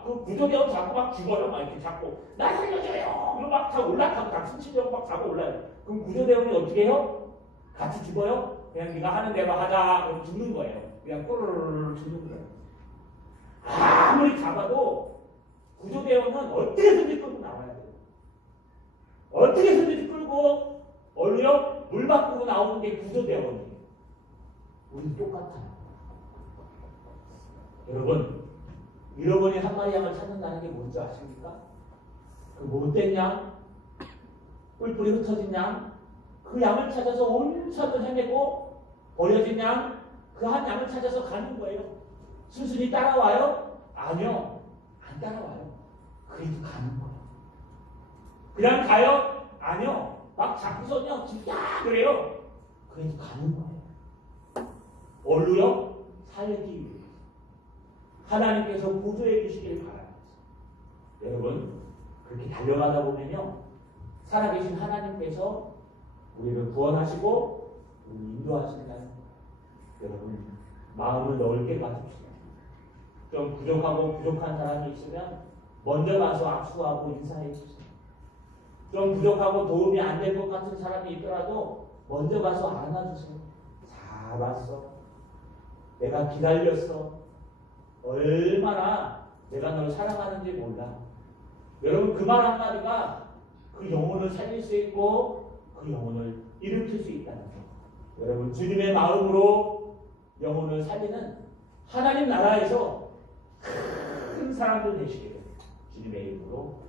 그 구조대원 자꾸 막 죽어요. 막 이렇게 자꾸 나 살려줘요. 그리고 막 다 올라타고 다 숨쉬려고 막 자꾸 올라요. 그럼 구조대원이 어떻게 해요? 같이 죽어요? 그냥 네가 하는 대로 하자. 그럼 죽는 거예요. 그냥 꼬르르르 죽는 거예요. 아무리 잡아도 구조대원은 어떻게든지 끌고 나와야 돼요. 어떻게든지 끌고 얼려 물 밖으로 나오는 게 구조대원이에요. 우리 똑같아요. 여러분, 잃어버린 한 마리 양을 찾는다는 게 뭔지 아십니까? 그 못된 양, 뿔뿔이 흩어진 양, 그 양을 찾아서 온 산을 헤매고 버려진 양, 그 한 양을 찾아서 가는 거예요. 순순히 따라와요? 아니요, 안 따라와요. 그래도 가는 거예요. 그냥 가요? 아니요, 막 잡고서요, 진짜 그래요. 그래도 가는 거예요. 뭘로요? 살기 위해. 하나님께서 보조해 주시기를 바랍니다. 여러분, 그렇게 달려가다 보면요, 살아계신 하나님께서 우리를 구원하시고 우리 인도하신다는 거예요. 여러분, 마음을 넓게 가집시다. 좀 부족한 사람이 있으면 먼저 가서 악수하고 인사해 주세요. 좀 부족하고 도움이 안 될 것 같은 사람이 있더라도 먼저 가서 안아주세요. 잘 왔어. 내가 기다렸어. 얼마나 내가 널 사랑하는지 몰라. 여러분, 그 말 한마디가 그 영혼을 살릴 수 있고 그 영혼을 일으킬 수 있다는 거. 여러분, 주님의 마음으로 영혼을 살리는 하나님 나라에서 큰 사람들 되시게 됩니다. 주님의 이름으로